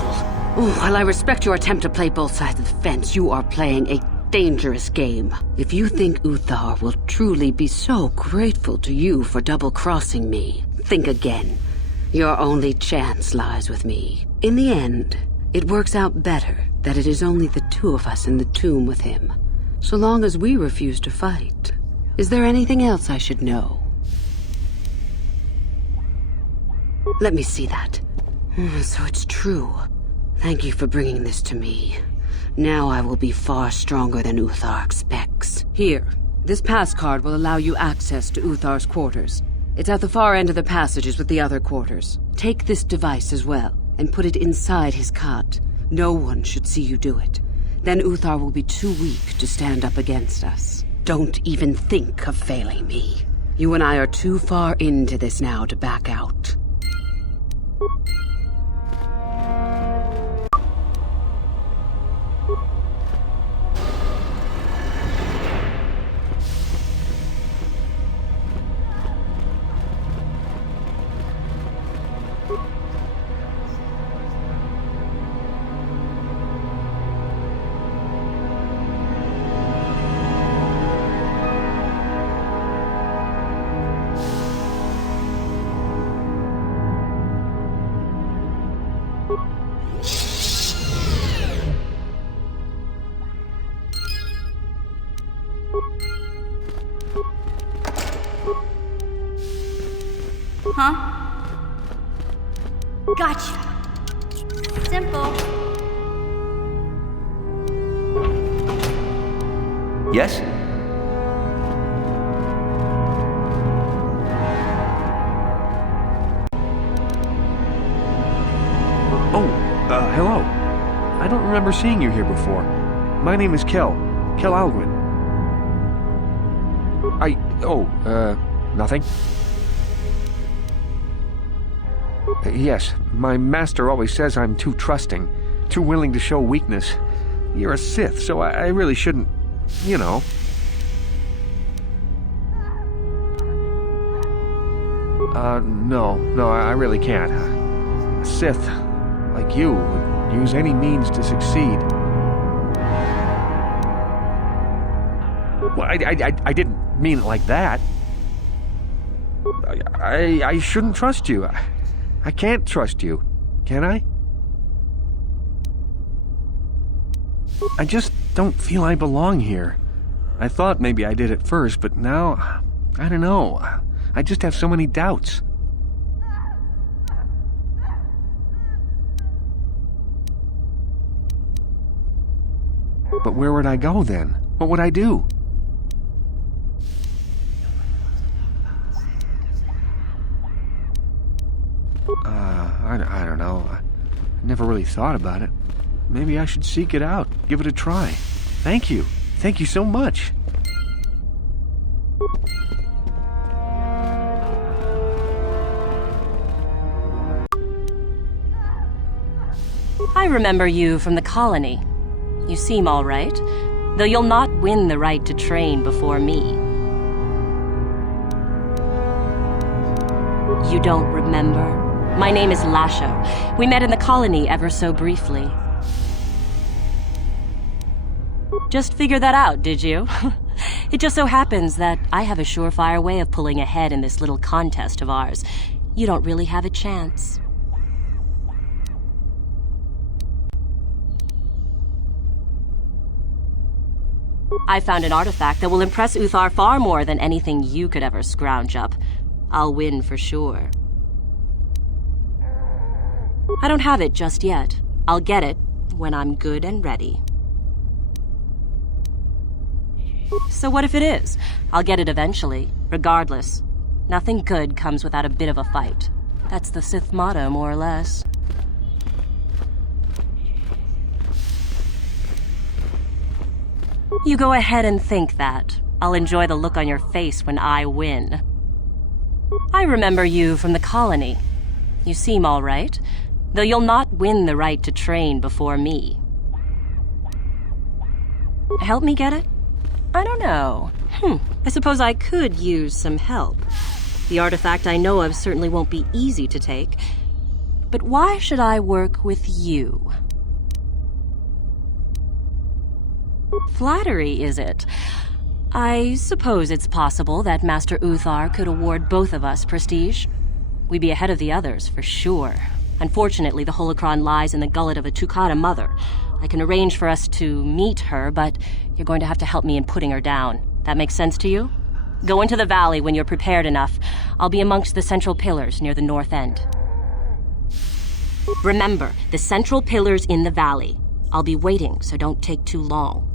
Oh, while I respect your attempt to play both sides of the fence, you are playing a dangerous game. If you think Uthar will truly be so grateful to you for double-crossing me, think again. Your only chance lies with me. In the end, it works out better that it is only the two of us in the tomb with him, so long as we refuse to fight. Is there anything else I should know? Let me see that. So it's true. Thank you for bringing this to me. Now I will be far stronger than Uthar expects. Here, this pass card will allow you access to Uthar's quarters. It's at the far end of the passages with the other quarters. Take this device as well, and put it inside his cot. No one should see you do it. Then Uthar will be too weak to stand up against us. Don't even think of failing me. You and I are too far into this now to back out. Huh? Gotcha. Simple. Yes? Hello. I don't remember seeing you here before. My name is Kel. Kel Alwyn. Nothing. Yes, my master always says I'm too trusting, too willing to show weakness. You're a Sith, so I really shouldn't, you know. No, I really can't. A Sith, like you, would use any means to succeed. Well, I didn't mean it like that. I shouldn't trust you. I can't trust you, can I? I just don't feel I belong here. I thought maybe I did at first, but now, I don't know. I just have so many doubts. But where would I go then? What would I do? I don't know. I never really thought about it. Maybe I should seek it out, give it a try. Thank you. Thank you so much. I remember you from the colony. You seem all right, though you'll not win the right to train before me. You don't remember? My name is Lasho. We met in the colony ever so briefly. Just figured that out, did you? It just so happens that I have a surefire way of pulling ahead in this little contest of ours. You don't really have a chance. I found an artifact that will impress Uthar far more than anything you could ever scrounge up. I'll win for sure. I don't have it just yet. I'll get it when I'm good and ready. So what if it is? I'll get it eventually, regardless. Nothing good comes without a bit of a fight. That's the Sith motto, more or less. You go ahead and think that. I'll enjoy the look on your face when I win. I remember you from the colony. You seem all right, though you'll not win the right to train before me. Help me get it? I don't know. I suppose I could use some help. The artifact I know of certainly won't be easy to take. But why should I work with you? Flattery, is it? I suppose it's possible that Master Uthar could award both of us prestige. We'd be ahead of the others, for sure. Unfortunately, the holocron lies in the gullet of a Tukata mother. I can arrange for us to meet her, but you're going to have to help me in putting her down. That makes sense to you? Go into the valley when you're prepared enough. I'll be amongst the central pillars near the north end. Remember, the central pillars in the valley. I'll be waiting, so don't take too long.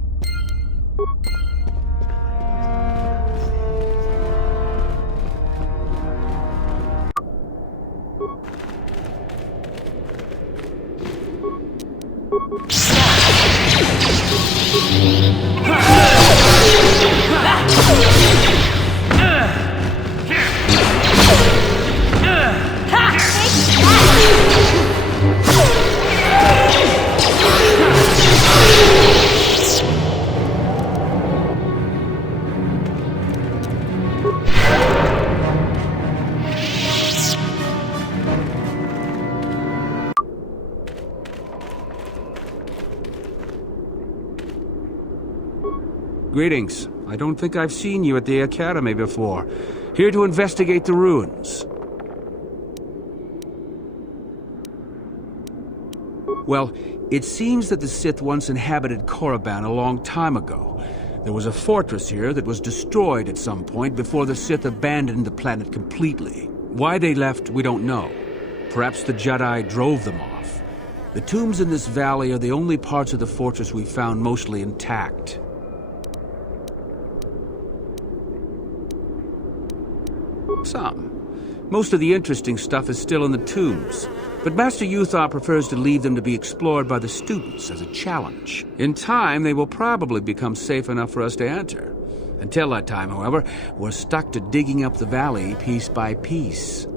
Greetings. I don't think I've seen you at the Academy before. Here to investigate the ruins. Well, it seems that the Sith once inhabited Korriban a long time ago. There was a fortress here that was destroyed at some point before the Sith abandoned the planet completely. Why they left, we don't know. Perhaps the Jedi drove them off. The tombs in this valley are the only parts of the fortress we found mostly intact. Some. Most of the interesting stuff is still in the tombs, but Master Uthar prefers to leave them to be explored by the students as a challenge. In time, they will probably become safe enough for us to enter. Until that time, however, we're stuck to digging up the valley piece by piece.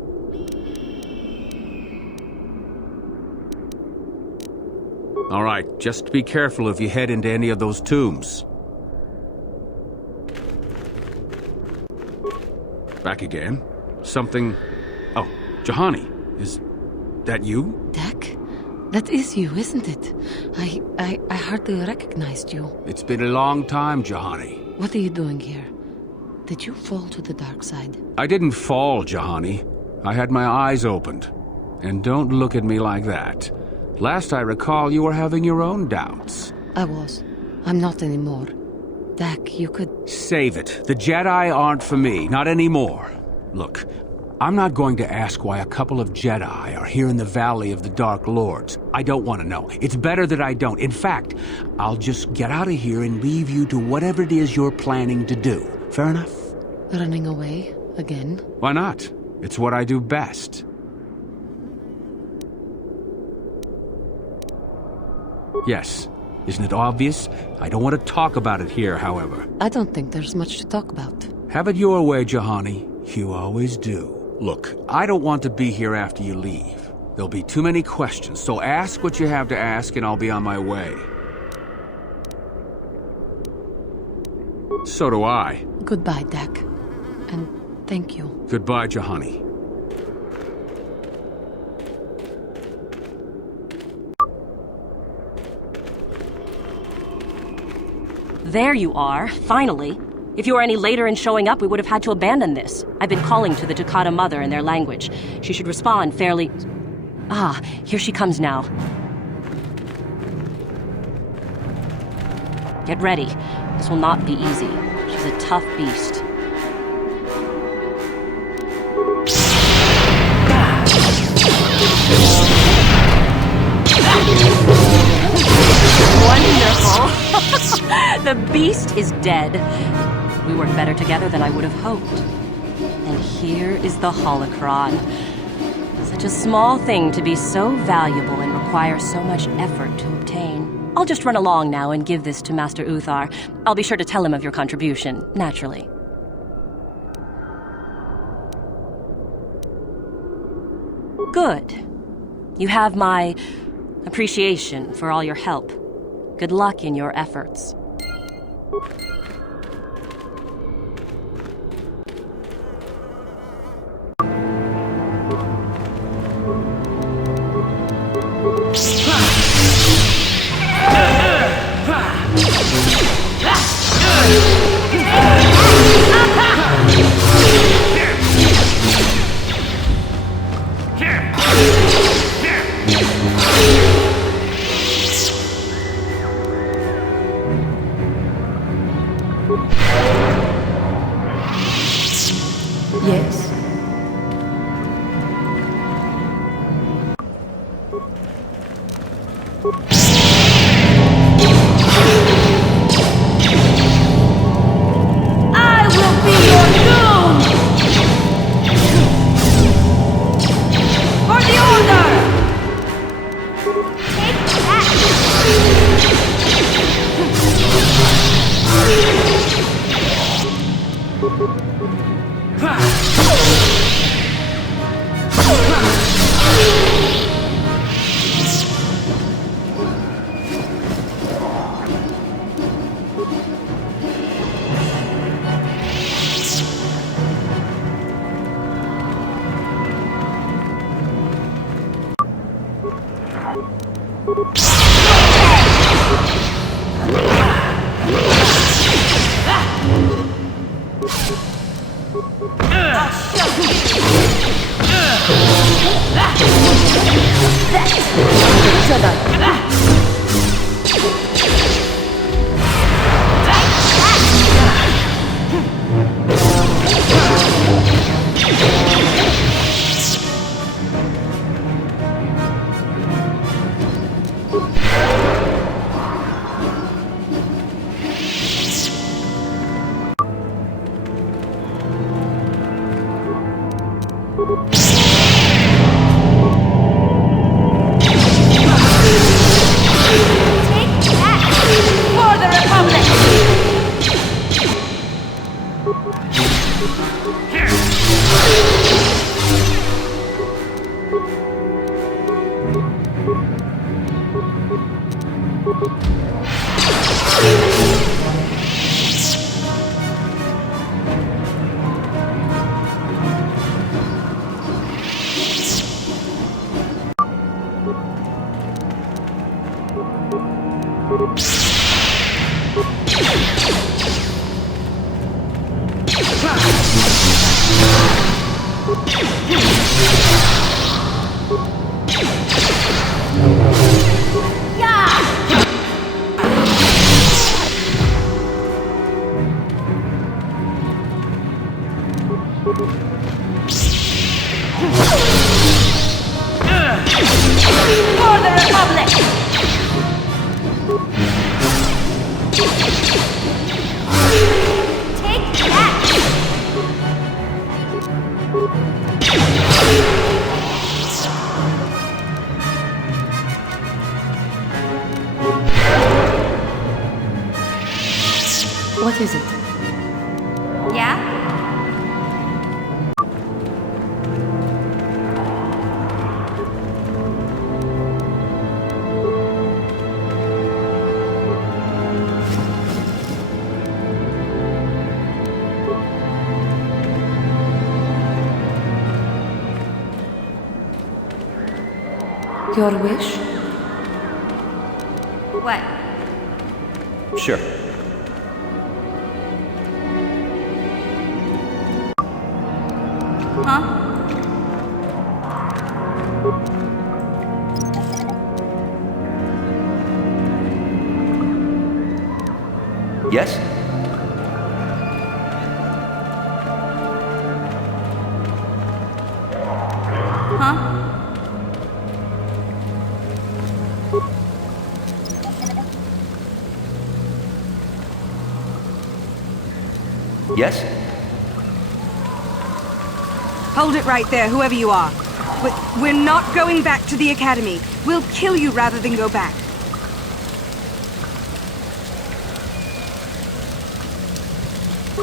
All right, just be careful if you head into any of those tombs. Back again. Something... Oh, Juhani. Is that you? Dak? That is you, isn't it? I hardly recognized you. It's been a long time, Juhani. What are you doing here? Did you fall to the dark side? I didn't fall, Juhani. I had my eyes opened. And don't look at me like that. Last I recall, you were having your own doubts. I was. I'm not anymore. Dak, you could... Save it. The Jedi aren't for me, not anymore. Look, I'm not going to ask why a couple of Jedi are here in the Valley of the Dark Lords. I don't want to know. It's better that I don't. In fact, I'll just get out of here and leave you to whatever it is you're planning to do. Fair enough? Running away? Again? Why not? It's what I do best. Yes. Isn't it obvious? I don't want to talk about it here, however. I don't think there's much to talk about. Have it your way, Juhani. You always do. Look, I don't want to be here after you leave. There'll be too many questions, so ask what you have to ask and I'll be on my way. So do I. Goodbye, Dak. And thank you. Goodbye, Juhani. There you are, finally. If you were any later in showing up, we would have had to abandon this. I've been calling to the Takata mother in their language. She should respond fairly... Ah, here she comes now. Get ready. This will not be easy. She's a tough beast. Wonderful! The beast is dead. We work better together than I would have hoped. And here is the holocron. Such a small thing to be so valuable and require so much effort to obtain. I'll just run along now and give this to Master Uthar. I'll be sure to tell him of your contribution, naturally. Good. You have my appreciation for all your help. Good luck in your efforts. Yes. I will be your doom! For the Order! Take that! What is it? Yeah? Your wish? What? Sure. Huh? Yes? Huh? Yes? Hold it right there, whoever you are. We're not going back to the Academy. We'll kill you rather than go back.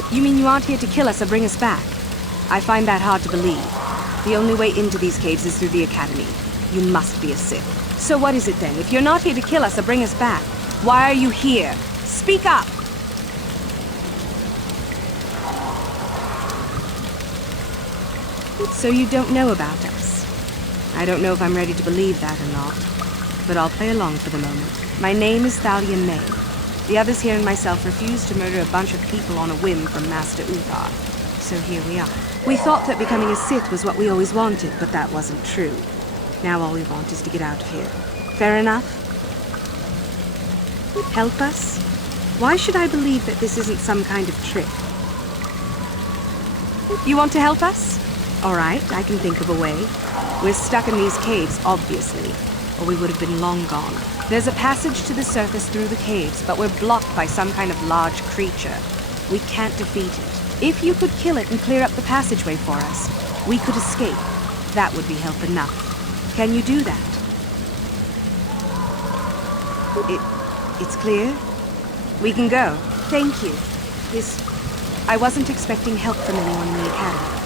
You mean you aren't here to kill us or bring us back? I find that hard to believe. The only way into these caves is through the Academy. You must be a Sith. So what is it then? If you're not here to kill us or bring us back, why are you here? Speak up! So you don't know about us. I don't know if I'm ready to believe that or not, but I'll play along for the moment. My name is Thalia May. The others here and myself refused to murder a bunch of people on a whim from Master Uthar. So here we are. We thought that becoming a Sith was what we always wanted, but that wasn't true. Now all we want is to get out of here. Fair enough? Help us? Why should I believe that this isn't some kind of trick? You want to help us? All right, I can think of a way. We're stuck in these caves, obviously, or we would have been long gone. There's a passage to the surface through the caves, but we're blocked by some kind of large creature. We can't defeat it. If you could kill it and clear up the passageway for us, we could escape. That would be help enough. Can you do that? It's clear? We can go. Thank you. I wasn't expecting help from anyone in the Academy.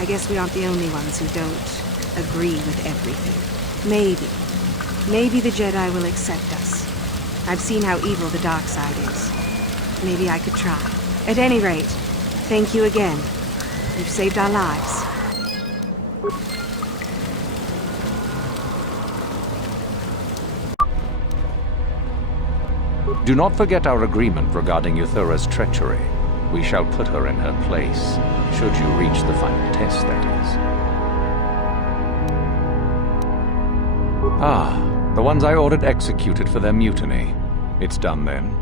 I guess we aren't the only ones who don't agree with everything. Maybe the Jedi will accept us. I've seen how evil the dark side is. Maybe I could try. At any rate, thank you again. You've saved our lives. Do not forget our agreement regarding Euthura's treachery. We shall put her in her place, should you reach the final test, that is. Ah, the ones I ordered executed for their mutiny. It's done then.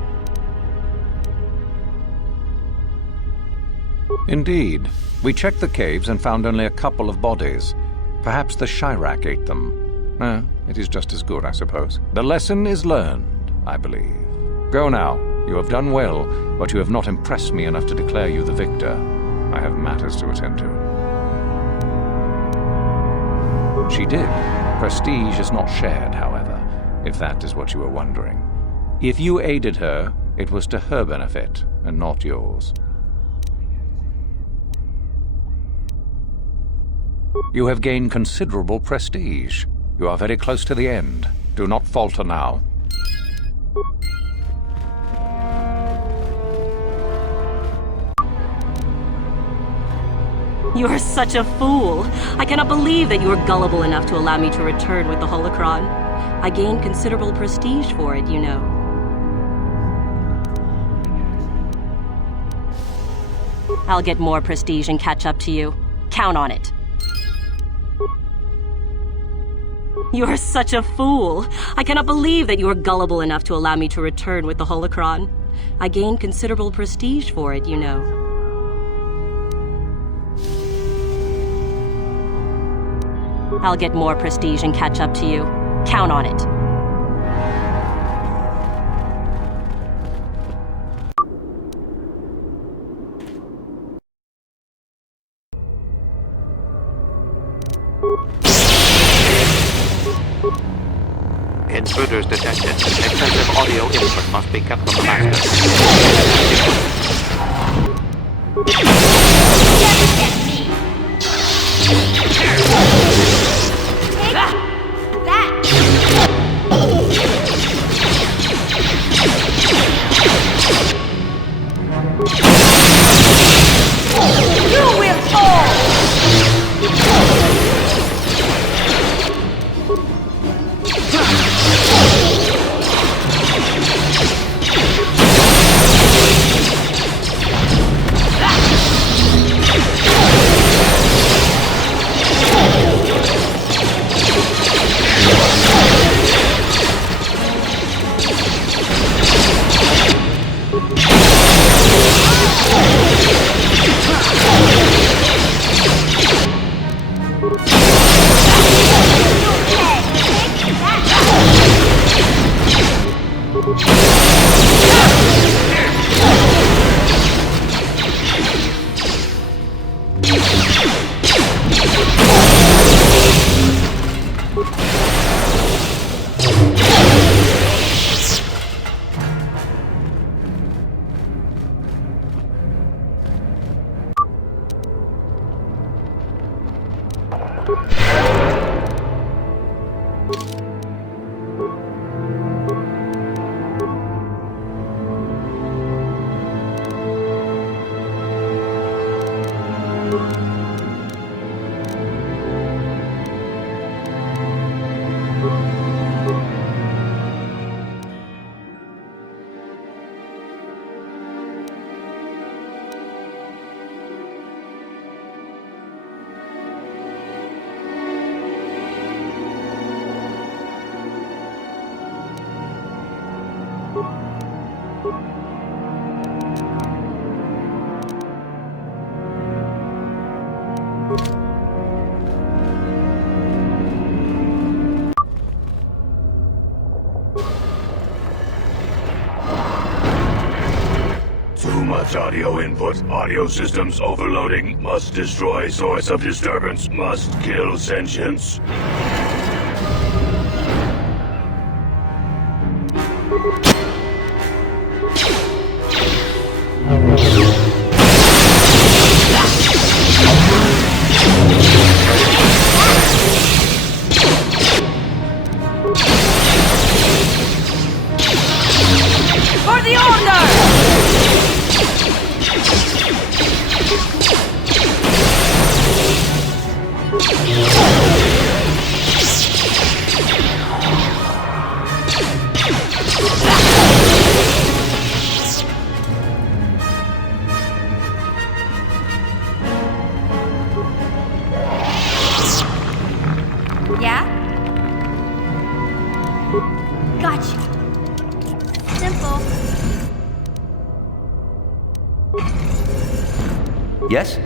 Indeed. We checked the caves and found only a couple of bodies. Perhaps the Xariass ate them. It is just as good, I suppose. The lesson is learned, I believe. Go now. You have done well, but you have not impressed me enough to declare you the victor. I have matters to attend to. She did. Prestige is not shared, however, if that is what you were wondering. If you aided her, it was to her benefit, and not yours. You have gained considerable prestige. You are very close to the end. Do not falter now. You're such a fool. I cannot believe that you were gullible enough to allow me to return with the holocron. I gained considerable prestige for it, you know. I'll get more prestige and catch up to you. Count on it. You're such a fool. I cannot believe that you were gullible enough to allow me to return with the holocron. I gained considerable prestige for it, you know. I'll get more prestige and catch up to you. Count on it. Intruders detected. Excessive audio input must be kept from the master. audio input. Audio systems overloading. Must destroy source of disturbance. Must kill sentience. For the Order! Yeah? Gotcha. Simple. Yes?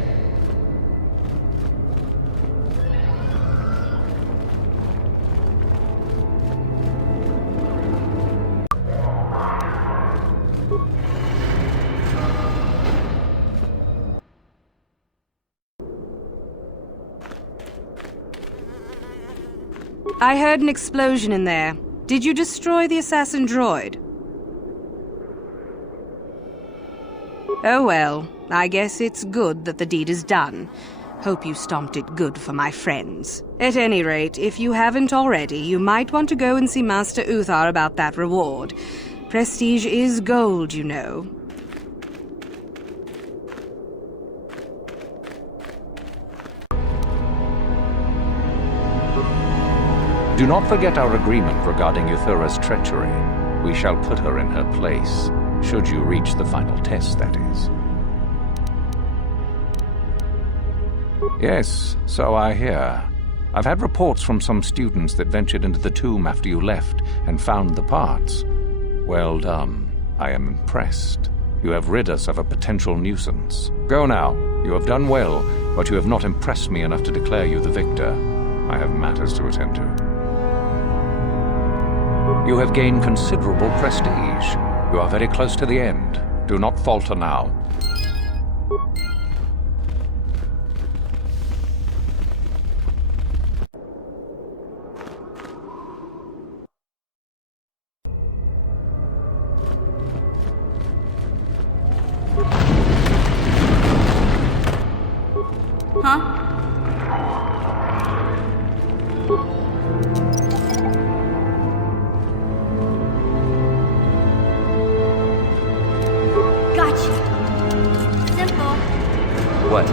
I heard an explosion in there. Did you destroy the assassin droid? Oh well, I guess it's good that the deed is done. Hope you stomped it good for my friends. At any rate, if you haven't already, you might want to go and see Master Uthar about that reward. Prestige is gold, you know. Do not forget our agreement regarding Euthura's treachery. We shall put her in her place, should you reach the final test, that is. Yes, so I hear. I've had reports from some students that ventured into the tomb after you left and found the parts. Well done. I am impressed. You have rid us of a potential nuisance. Go now. You have done well, but you have not impressed me enough to declare you the victor. I have matters to attend to. You have gained considerable prestige. You are very close to the end. Do not falter now. Huh? Gotcha. Simple. What?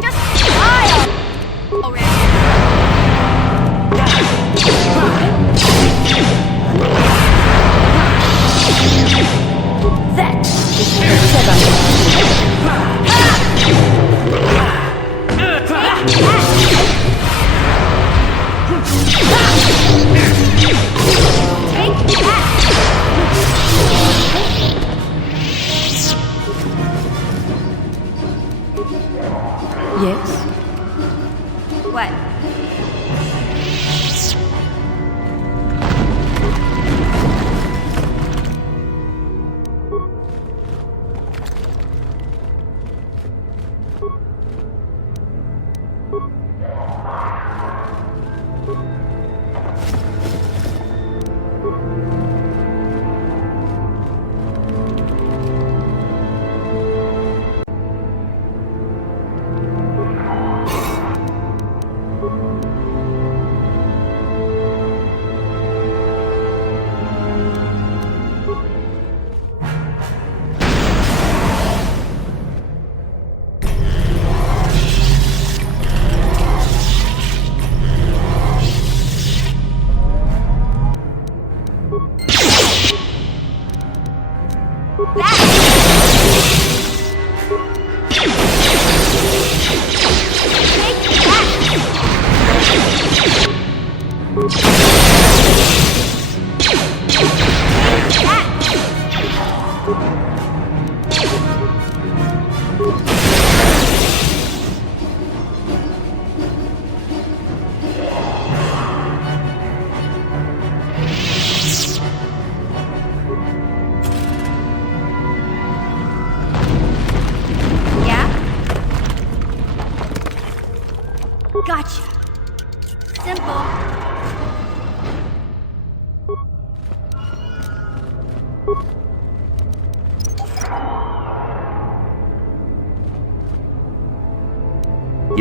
Just smile! Already. That.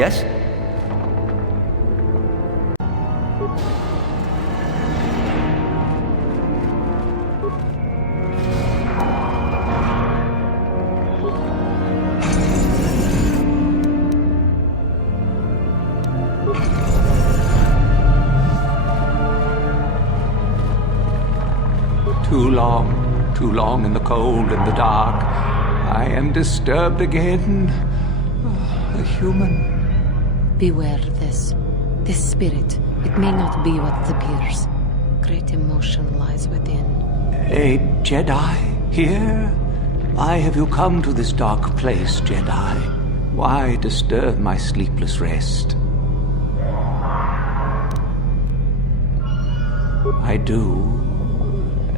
Yes? Too long in the cold and the dark. I am disturbed again. A human. Beware of this. This spirit, it may not be what it appears. Great emotion lies within. A Jedi here? Why have you come to this dark place, Jedi? Why disturb my sleepless rest? I do,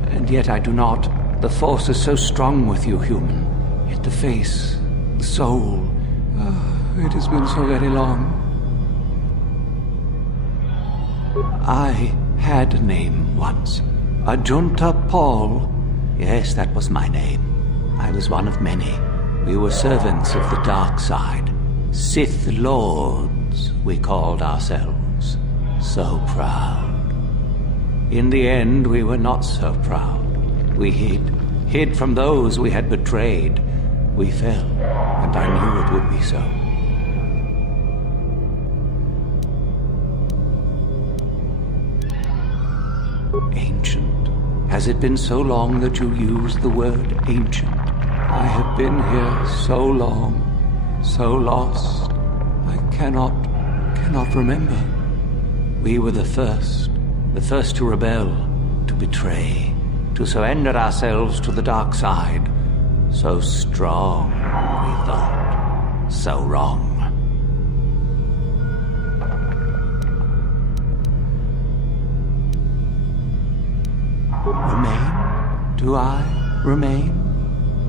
and yet I do not. The Force is so strong with you, human. Yet the face, the soul... it has been so very long. I had a name once. Ajunta Paul. Yes, that was my name. I was one of many. We were servants of the dark side. Sith Lords, we called ourselves. So proud. In the end, we were not so proud. We hid from those we had betrayed. We fell, and I knew it would be so. Ancient. Has it been so long that you used the word ancient? I have been here so long, so lost. I cannot remember. We were the first to rebel, to betray, to surrender ourselves to the dark side. So strong, we thought. So wrong. Remain? Do I remain?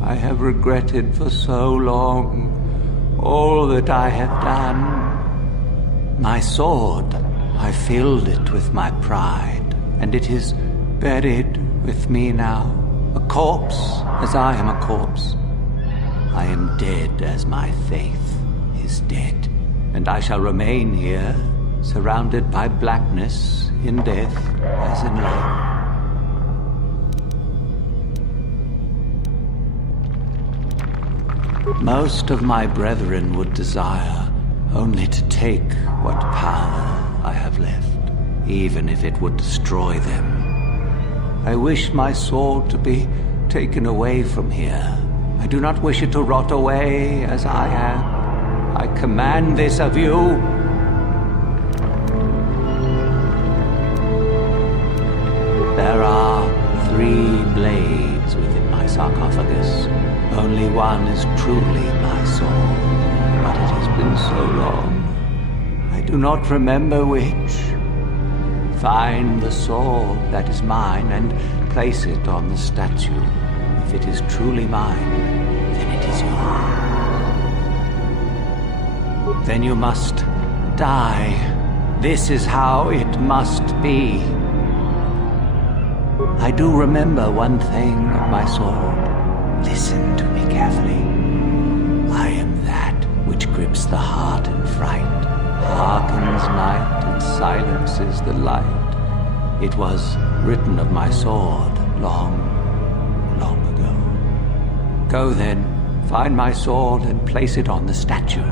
I have regretted for so long all that I have done. My sword, I filled it with my pride, and it is buried with me now, a corpse as I am a corpse. I am dead as my faith is dead, and I shall remain here, surrounded by blackness in death as in life. Most of my brethren would desire only to take what power I have left, even if it would destroy them. I wish my sword to be taken away from here. I do not wish it to rot away as I am. I command this of you. There are 3 blades within my sarcophagus. Only one is truly my soul, but it has been so long. I do not remember which. Find the sword that is mine and place it on the statue. If it is truly mine, then it is yours. Then you must die. This is how it must be. I do remember one thing of my sword. Listen to me carefully. I am that which grips the heart in fright, hearkens night and silences the light. It was written of my sword long, long ago. Go then, find my sword and place it on the statue.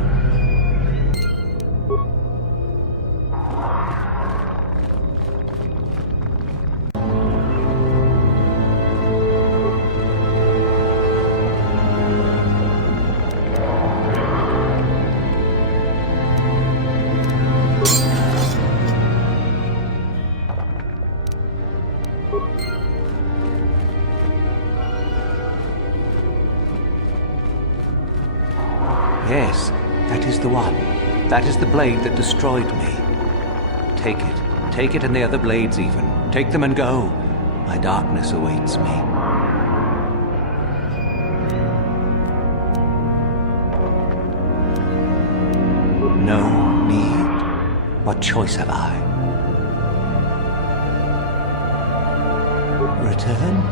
Yes, that is the one. That is the blade that destroyed me. Take it. Take it and the other blades even. Take them and go. My darkness awaits me. No need. What choice have I? Return?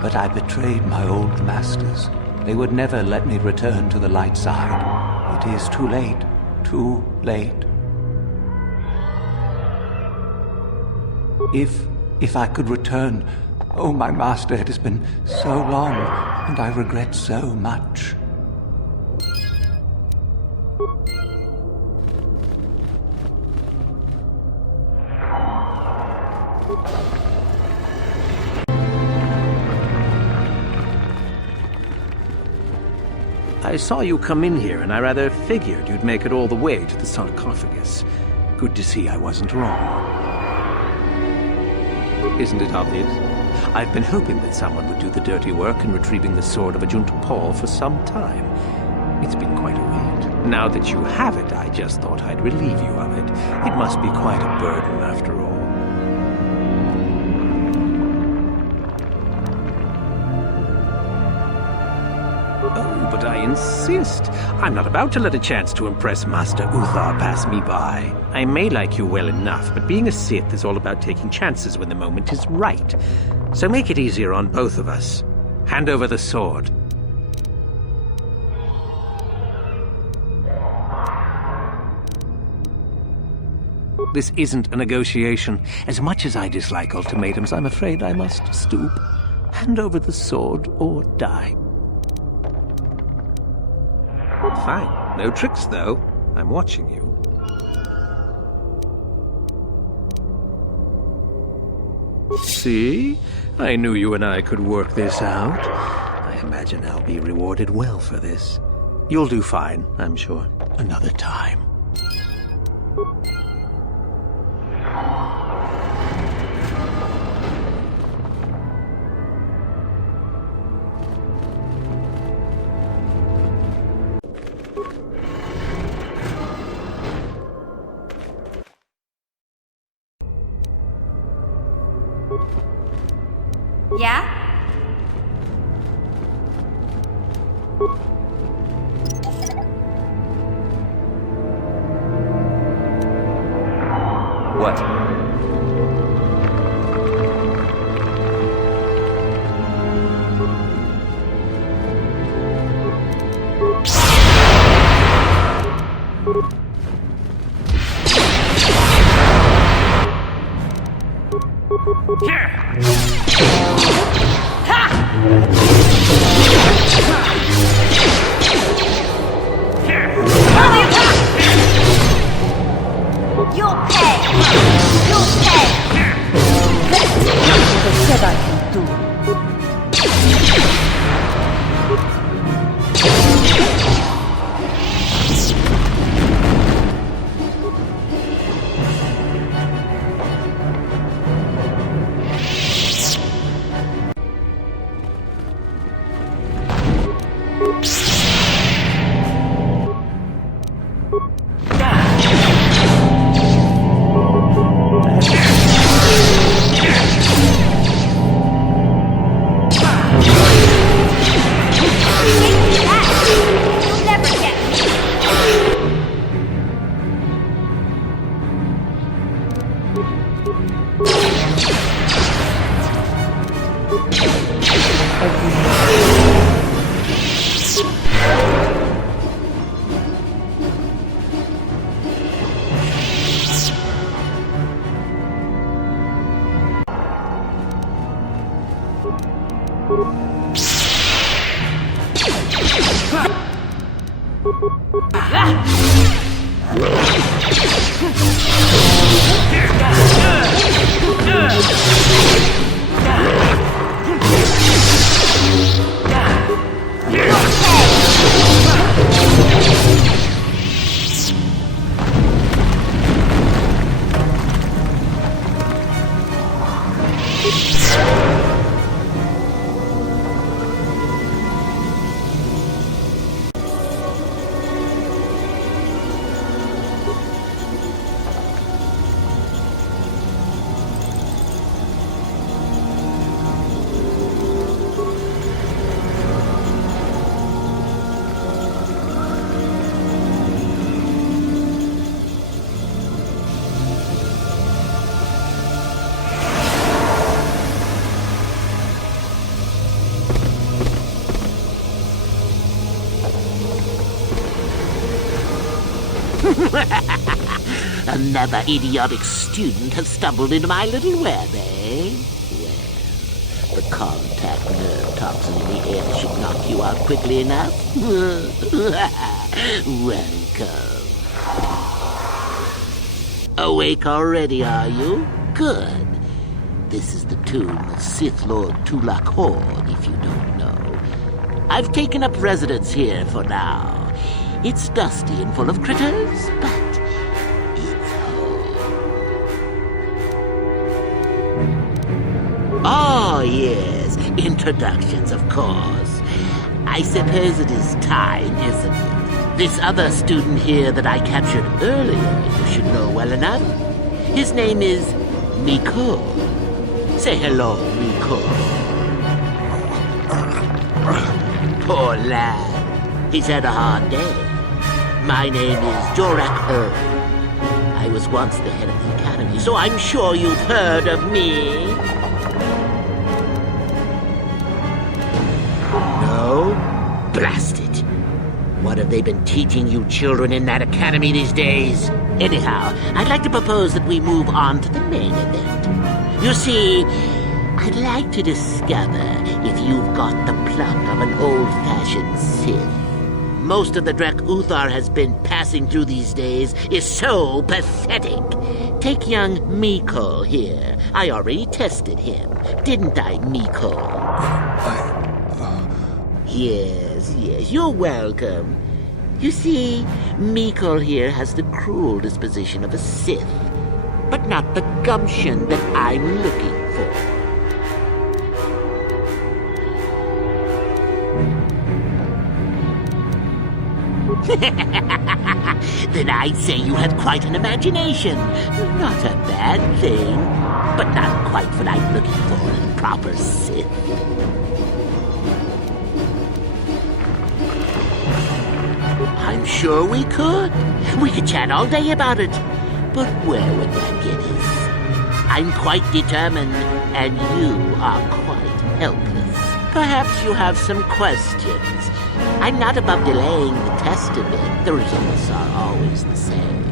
But I betrayed my old masters. They would never let me return to the light side. It is too late. too late. If I could return, oh, my master, it has been so long, and I regret so much. I saw you come in here, and I rather figured you'd make it all the way to the sarcophagus. Good to see I wasn't wrong. Isn't it obvious? I've been hoping that someone would do the dirty work in retrieving the sword of Ajunta Paul for some time. It's been quite a wait. Now that you have it, I just thought I'd relieve you of it. It must be quite a burden, after all. Oh, but I insist. I'm not about to let a chance to impress Master Uthar pass me by. I may like you well enough, but being a Sith is all about taking chances when the moment is right. So make it easier on both of us. Hand over the sword. This isn't a negotiation. As much as I dislike ultimatums, I'm afraid I must stoop. Hand over the sword or die. Fine. No tricks, though. I'm watching you. See? I knew you and I could work this out. I imagine I'll be rewarded well for this. You'll do fine, I'm sure. Another time. Yeah? What? You'll pay! You'll pay! What I said I can do. another idiotic student has stumbled into my little web, eh? Well, the contact nerve toxin in the air should knock you out quickly enough. Welcome. Awake already, are you? Good. This is the tomb of Sith Lord Tulak Horde, if you don't know. I've taken up residence here for now. It's dusty and full of critters, but it's home. Oh, yes, introductions, of course. I suppose it is time, isn't it? This other student here that I captured earlier, you should know well enough. His name is Miko. Say hello, Miko. Poor lad. He's had a hard day. My name is Jorak Ur. I was once the head of the Academy, so I'm sure you've heard of me. No? Blast it. What have they been teaching you children in that academy these days? Anyhow, I'd like to propose that we move on to the main event. You see, I'd like to discover if you've got the pluck of an old-fashioned Sith. Most of the Drek Uthar has been passing through these days is so pathetic. Take young Miko here. I already tested him, didn't I, Miko? Yes, you're welcome. You see, Miko here has the cruel disposition of a Sith, but not the gumption that I'm looking for. Then I'd say you have quite an imagination. Not a bad thing, but not quite what I'm looking for in a proper Sith. I'm sure we could. We could chat all day about it. But where would that get us? I'm quite determined, and you are quite helpless. Perhaps you have some questions. I'm not above delaying the test a bit. The results are always the same.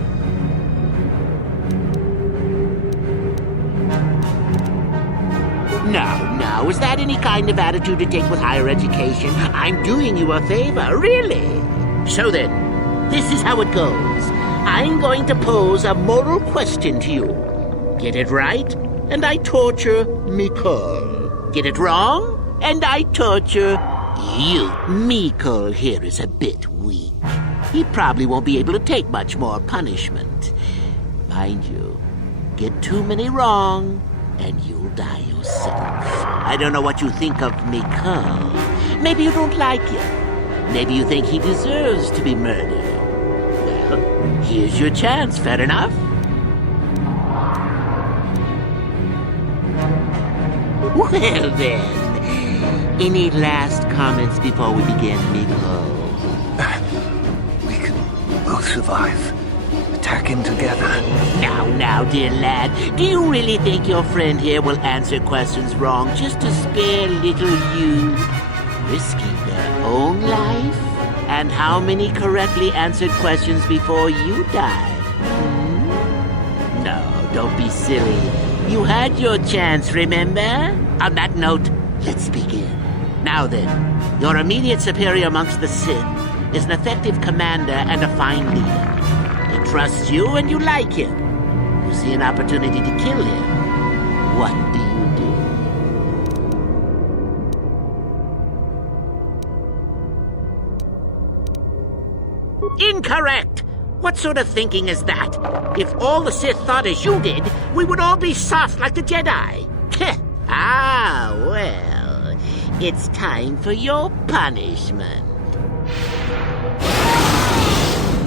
Now, is that any kind of attitude to take with higher education? I'm doing you a favor, really. So then, this is how it goes. I'm going to pose a moral question to you. Get it right, and I torture Miko. Get it wrong, and I torture you. Miko here is a bit weak. He probably won't be able to take much more punishment. Mind you, get too many wrong, and you'll die yourself. I don't know what you think of Miko. Maybe you don't like him. Maybe you think he deserves to be murdered. Well, here's your chance, fair enough? Well then, any last comments before we begin, Miko? We can both survive. Attack him together. Now, dear lad, do you really think your friend here will answer questions wrong just to spare little you? Risking their own life? And how many correctly answered questions before you died? No, don't be silly. You had your chance, remember? On that note, let's begin. Now then, your immediate superior amongst the Sith is an effective commander and a fine leader. He trusts you and you like him. You see an opportunity to kill him. What do you do? Incorrect! What sort of thinking is that? If all the Sith thought as you did, we would all be soft like the Jedi. Well, it's time for your punishment.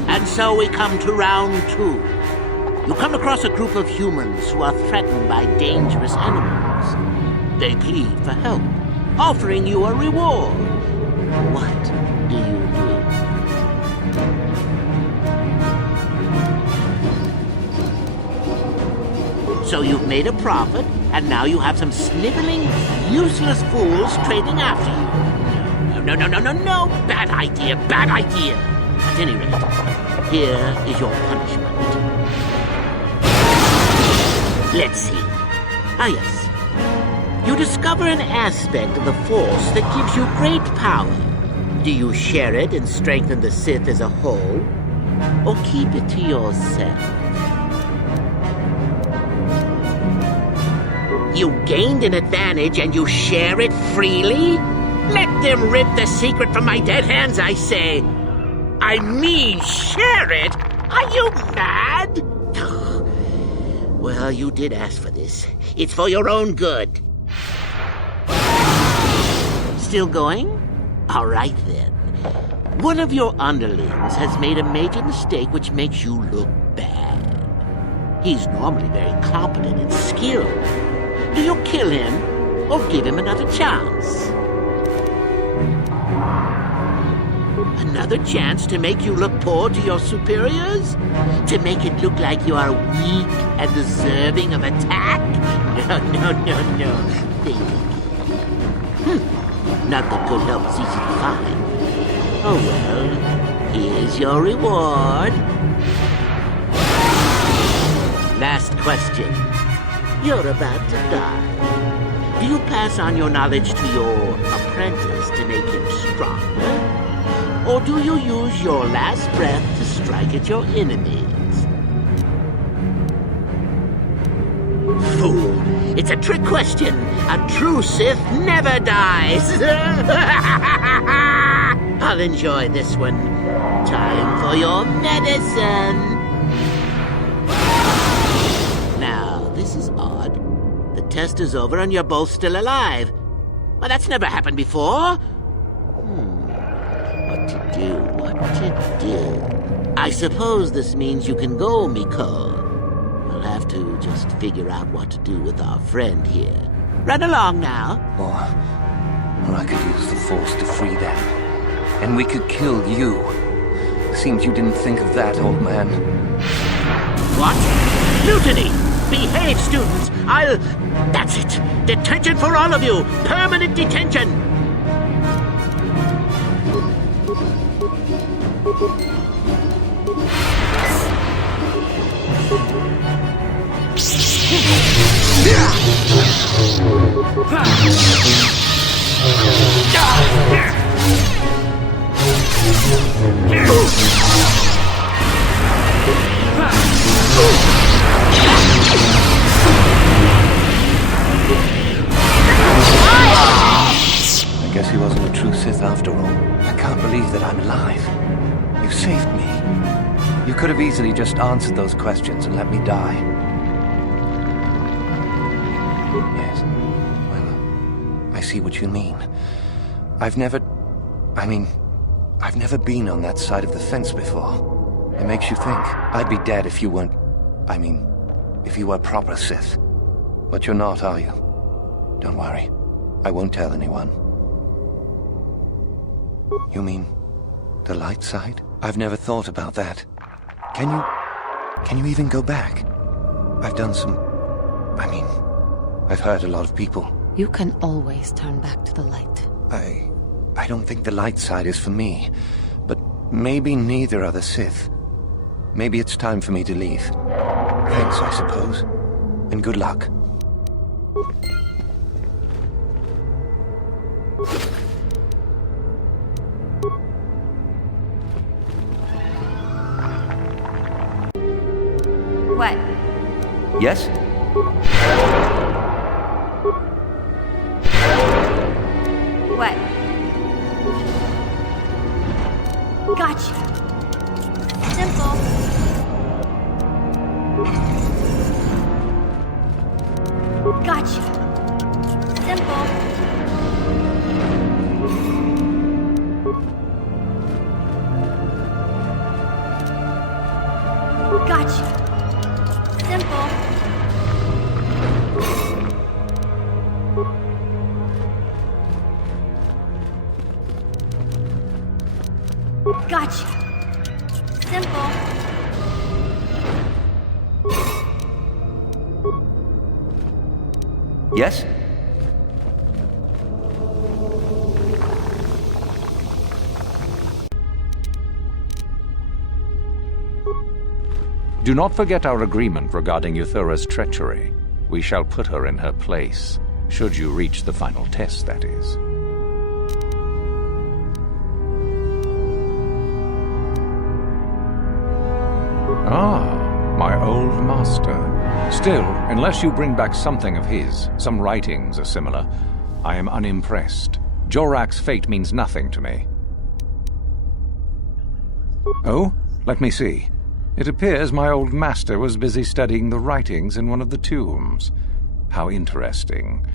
And so we come to round 2. You come across a group of humans who are threatened by dangerous animals. They plead for help, offering you a reward. What do you do? So you've made a profit, and now you have some sniveling, useless fools trading after you. No. Bad idea. At any rate, here is your punishment. Let's see. Ah, yes. You discover an aspect of the Force that gives you great power. Do you share it and strengthen the Sith as a whole? Or keep it to yourself? You gained an advantage and you share it freely? Let them rip the secret from my dead hands, I say. I mean, share it? Are you mad? Well, you did ask for this. It's for your own good. Still going? All right, then. One of your underlings has made a major mistake which makes you look bad. He's normally very competent and skilled. Do you kill him or give him another chance? Another chance to make you look poor to your superiors? To make it look like you are weak and deserving of attack? No. Think again. Not that good help is easy to find. Oh well, here's your reward. Last question. You're about to die. Do you pass on your knowledge to your apprentice to make him stronger? Or do you use your last breath to strike at your enemies? Fool! It's a trick question! A true Sith never dies! I'll enjoy this one. Time for your medicine! Now, this is odd. The test is over and you're both still alive. Well, that's never happened before. What to do? I suppose this means you can go, Miko. We'll have to just figure out what to do with our friend here. Run along now. Or I could use the Force to free them. And we could kill you. Seems you didn't think of that, old man. What? Mutiny! Behave, students! That's it! Detention for all of you! Permanent detention! I guess he wasn't a true Sith after all. I can't believe that I'm alive. You saved me. You could have easily just answered those questions and let me die. Yes. Well, I see what you mean. I've never been on that side of the fence before. It makes you think. I'd be dead if you weren't... if you were proper Sith. But you're not, are you? Don't worry. I won't tell anyone. You mean the light side? I've never thought about that. Can you even go back? I've done some... I've hurt a lot of people. You can always turn back to the light. I don't think the light side is for me. But maybe neither are the Sith. Maybe it's time for me to leave. Thanks, I suppose. And good luck. What? Yes? What? Gotcha. Simple. Gotcha. Simple. Gotcha. Simple. Gotcha. Simple. Yes? Do not forget our agreement regarding Euthura's treachery. We shall put her in her place, should you reach the final test, that is. Ah, my old master. Still, unless you bring back something of his, some writings or similar, I am unimpressed. Jorak's fate means nothing to me. Oh, let me see. It appears my old master was busy studying the writings in one of the tombs. How interesting.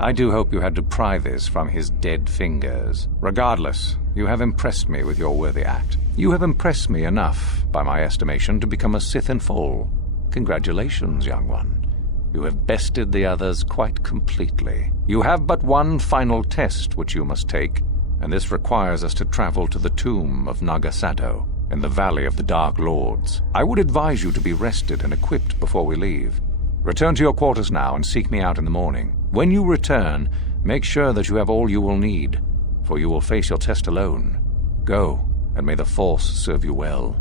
I do hope you had to pry this from his dead fingers. Regardless, you have impressed me with your worthy act. You have impressed me enough, by my estimation, to become a Sith in full. Congratulations, young one. You have bested the others quite completely. You have but one final test which you must take, and this requires us to travel to the tomb of Nagasado, in the Valley of the Dark Lords. I would advise you to be rested and equipped before we leave. Return to your quarters now and seek me out in the morning. When you return, make sure that you have all you will need, for you will face your test alone. Go, and may the Force serve you well.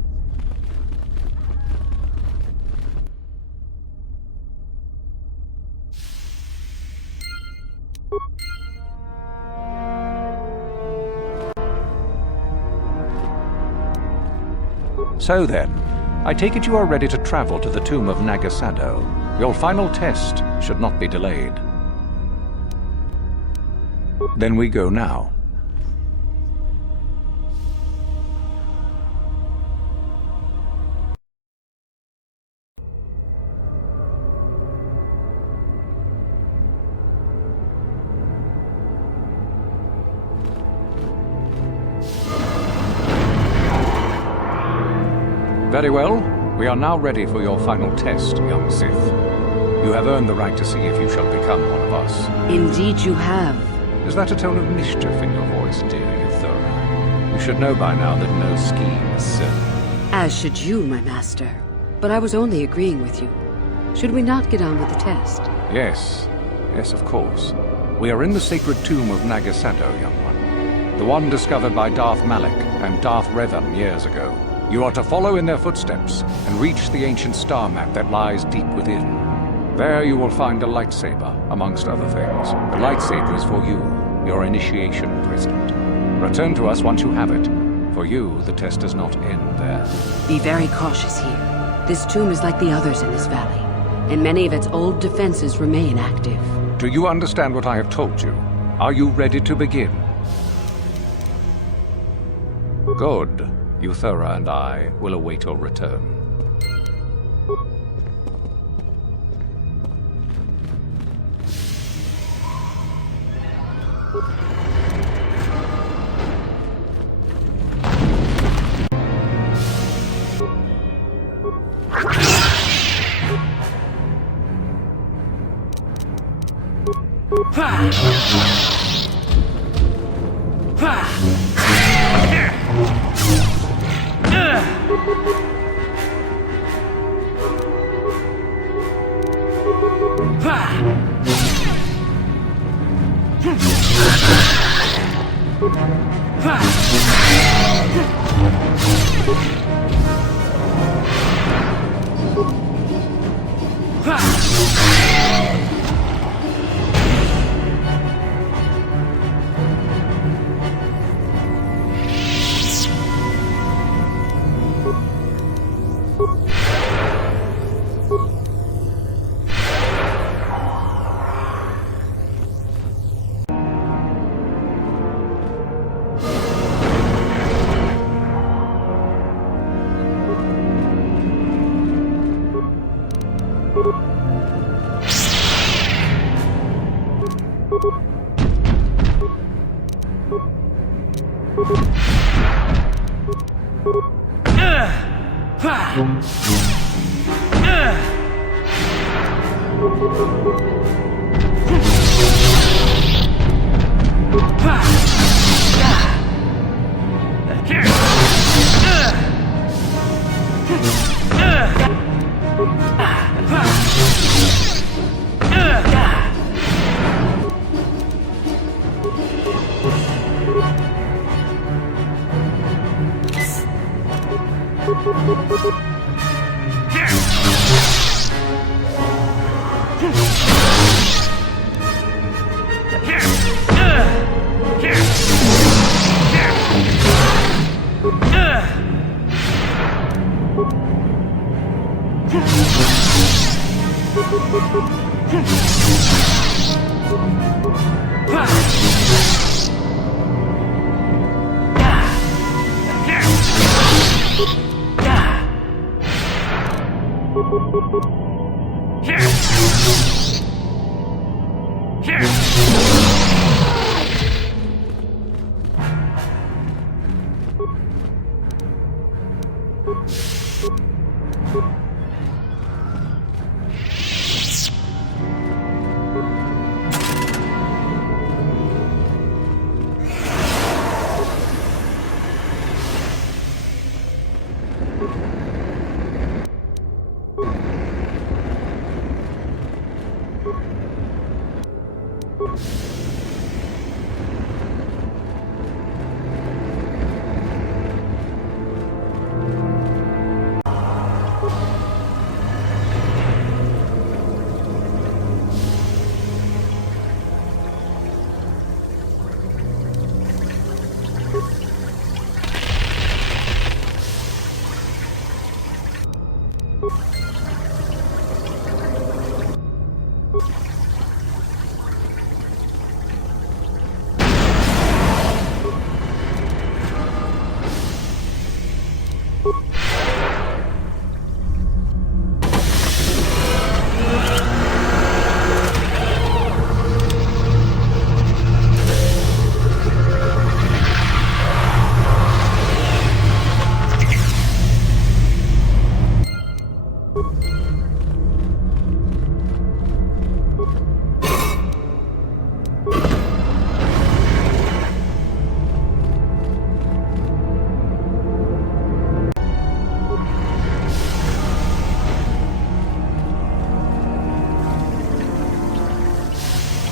So then, I take it you are ready to travel to the tomb of Nagasado. Your final test should not be delayed. Then we go now. Very well. We are now ready for your final test, young Sith. You have earned the right to see if you shall become one of us. Indeed you have. Is that a tone of mischief in your voice, dear Euthura? You should know by now that no scheme is certain. As should you, my master. But I was only agreeing with you. Should we not get on with the test? Yes. Yes, of course. We are in the sacred tomb of Nagasado, young one. The one discovered by Darth Malak and Darth Revan years ago. You are to follow in their footsteps and reach the ancient star map that lies deep within. There you will find a lightsaber, amongst other things. The lightsaber is for you, your initiation present. Return to us once you have it. For you, the test does not end there. Be very cautious here. This tomb is like the others in this valley, and many of its old defenses remain active. Do you understand what I have told you? Are you ready to begin? Good. Euthura and I will await your return.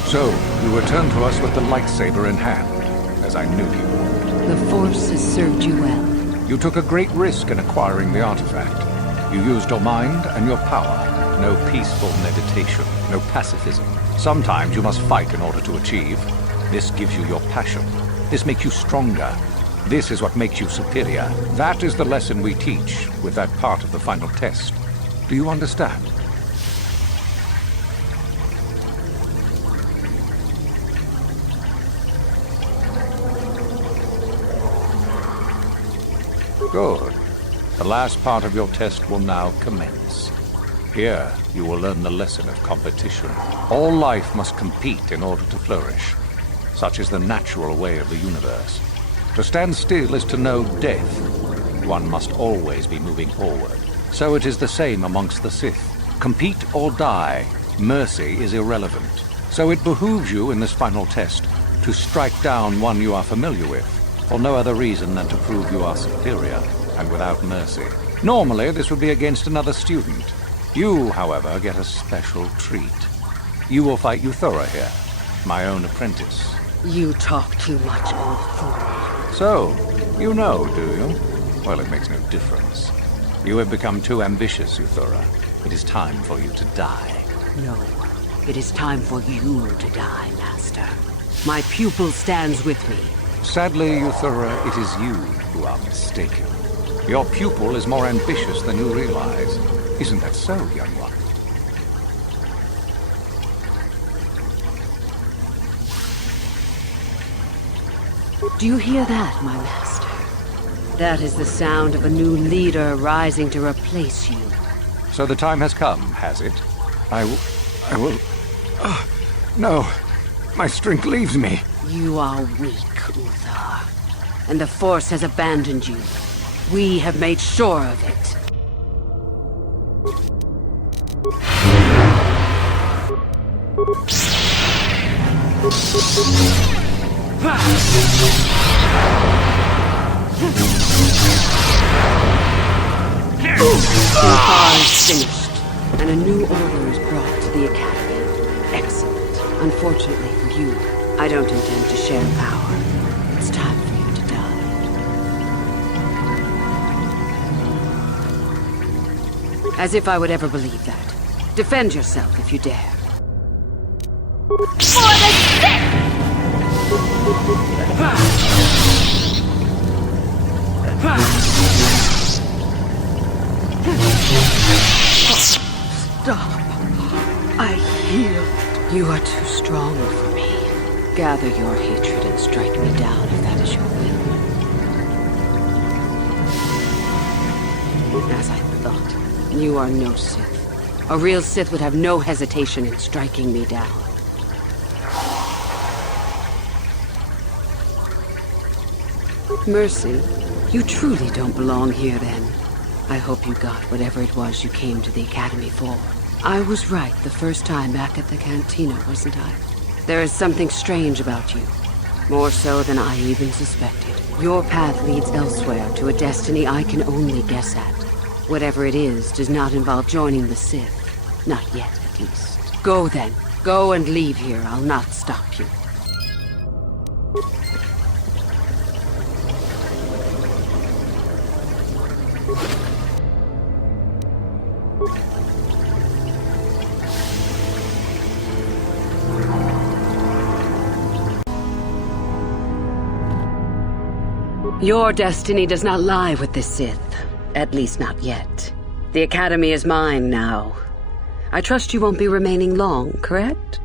So, you returned to us with the lightsaber in hand, as I knew you would. The Force has served you well. You took a great risk in acquiring the artifact. You used your mind and your power. No peaceful meditation, no pacifism. Sometimes you must fight in order to achieve. This gives you your passion. This makes you stronger. This is what makes you superior. That is the lesson we teach with that part of the final test. Do you understand? Good. The last part of your test will now commence. Here, you will learn the lesson of competition. All life must compete in order to flourish. Such is the natural way of the universe. To stand still is to know death. One must always be moving forward. So it is the same amongst the Sith. Compete or die. Mercy is irrelevant. So it behooves you in this final test to strike down one you are familiar with, for no other reason than to prove you are superior and without mercy. Normally, this would be against another student. You, however, get a special treat. You will fight Euthura here, my own apprentice. You talk too much, old fool. So, you know, do you? Well, it makes no difference. You have become too ambitious, Euthura. It is time for you to die. No, it is time for you to die, Master. My pupil stands with me. Sadly, Euthura, it is you who are mistaken. Your pupil is more ambitious than you realize. Isn't that so, young one? Do you hear that, my master? That is the sound of a new leader rising to replace you. So the time has come, has it? I will... no. My strength leaves me. You are weak, Uthar. And the Force has abandoned you. We have made sure of it. Uthar is finished, and a new order is brought to the Academy. Excellent. Unfortunately for you, I don't intend to share power. It's time for you to die. As if I would ever believe that. Defend yourself if you dare. For the Sith! Stop. I heal. You are too strong for me. Gather your hatred and strike me down if that is your will. As I thought, you are no Sith. A real Sith would have no hesitation in striking me down. Mercy, you truly don't belong here then. I hope you got whatever it was you came to the Academy for. I was right the first time back at the cantina, wasn't I? There is something strange about you. More so than I even suspected. Your path leads elsewhere to a destiny I can only guess at. Whatever it is does not involve joining the Sith. Not yet, at least. Go then. Go and leave here. I'll not stop you. Your destiny does not lie with the Sith. At least not yet. The Academy is mine now. I trust you won't be remaining long, correct?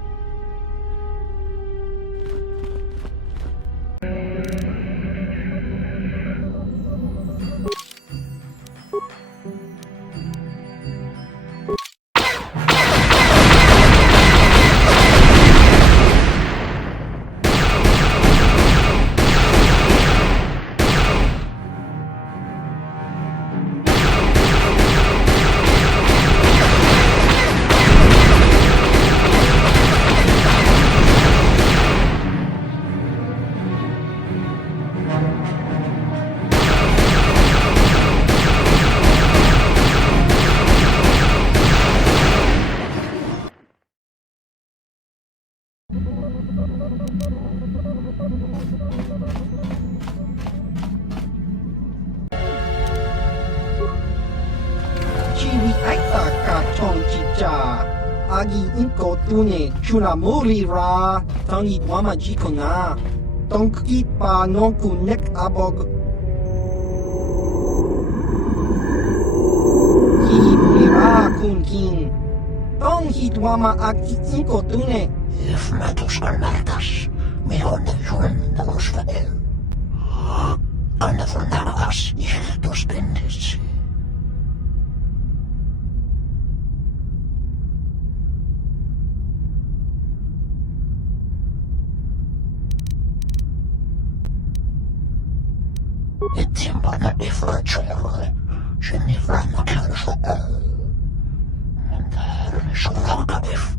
Agi inko tune chuna muri ra tangi wama jikona tonki pa nonku nek abog ki muri ra kun kin tong hit wama agi inko tune if matos kalmartas me on the run the los fael anda fornagas dos pendes Het tiempo no differential. Je ne vrama kan zo al. En daar is zo lang if.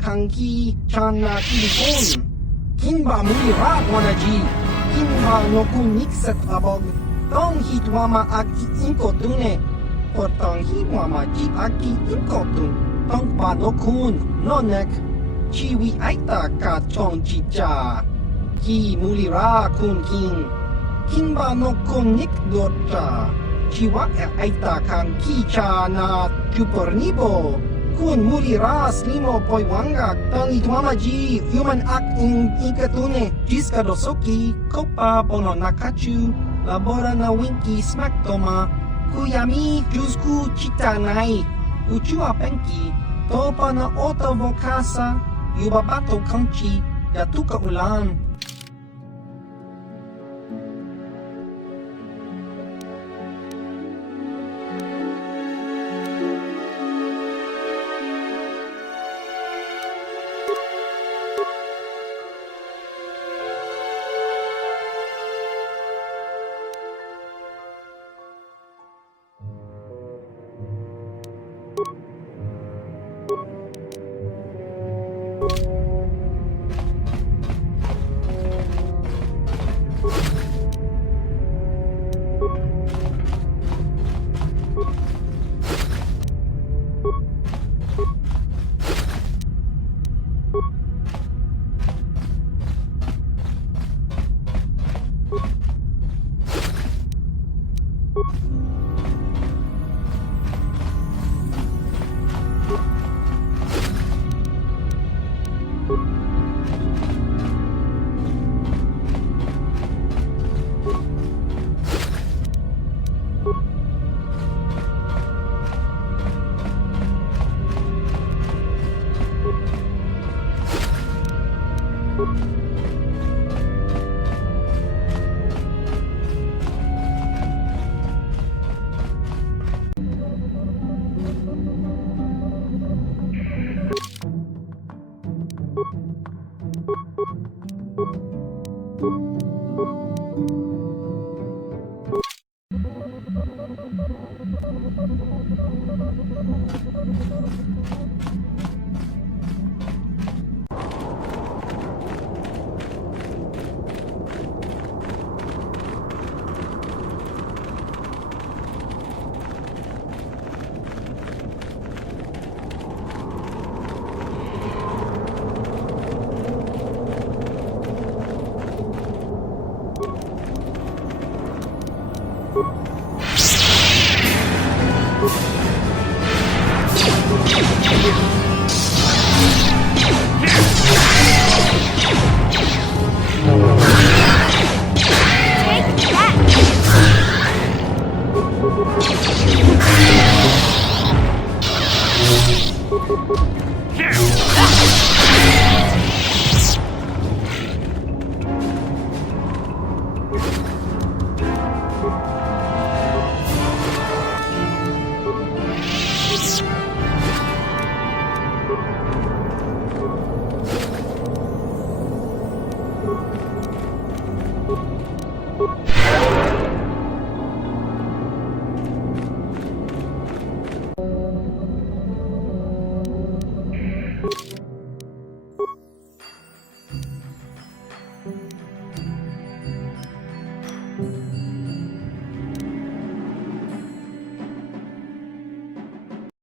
Kanki chana kilkon Kinba muri ra wanaji Kinba no kun nikset abog Tong hit wama aki inko tune Por tong hit wama jip aki inko tun Tong pa no kun no nek Chiwi aita ka chong chicha Ki muri ra kun kin Kimba no konik docha. Chiwa aita kang kichana kupornibo. Kun muliras limo poiwanga tang ituamaji human act in ikatune. Jiska dosoki kopa pono nakachu. Labora na winki smaktoma. Kuyami jusku chitanai. Uchua penki. Topa na oto vokasa. Yubabato kanchi. Yatuka ulan.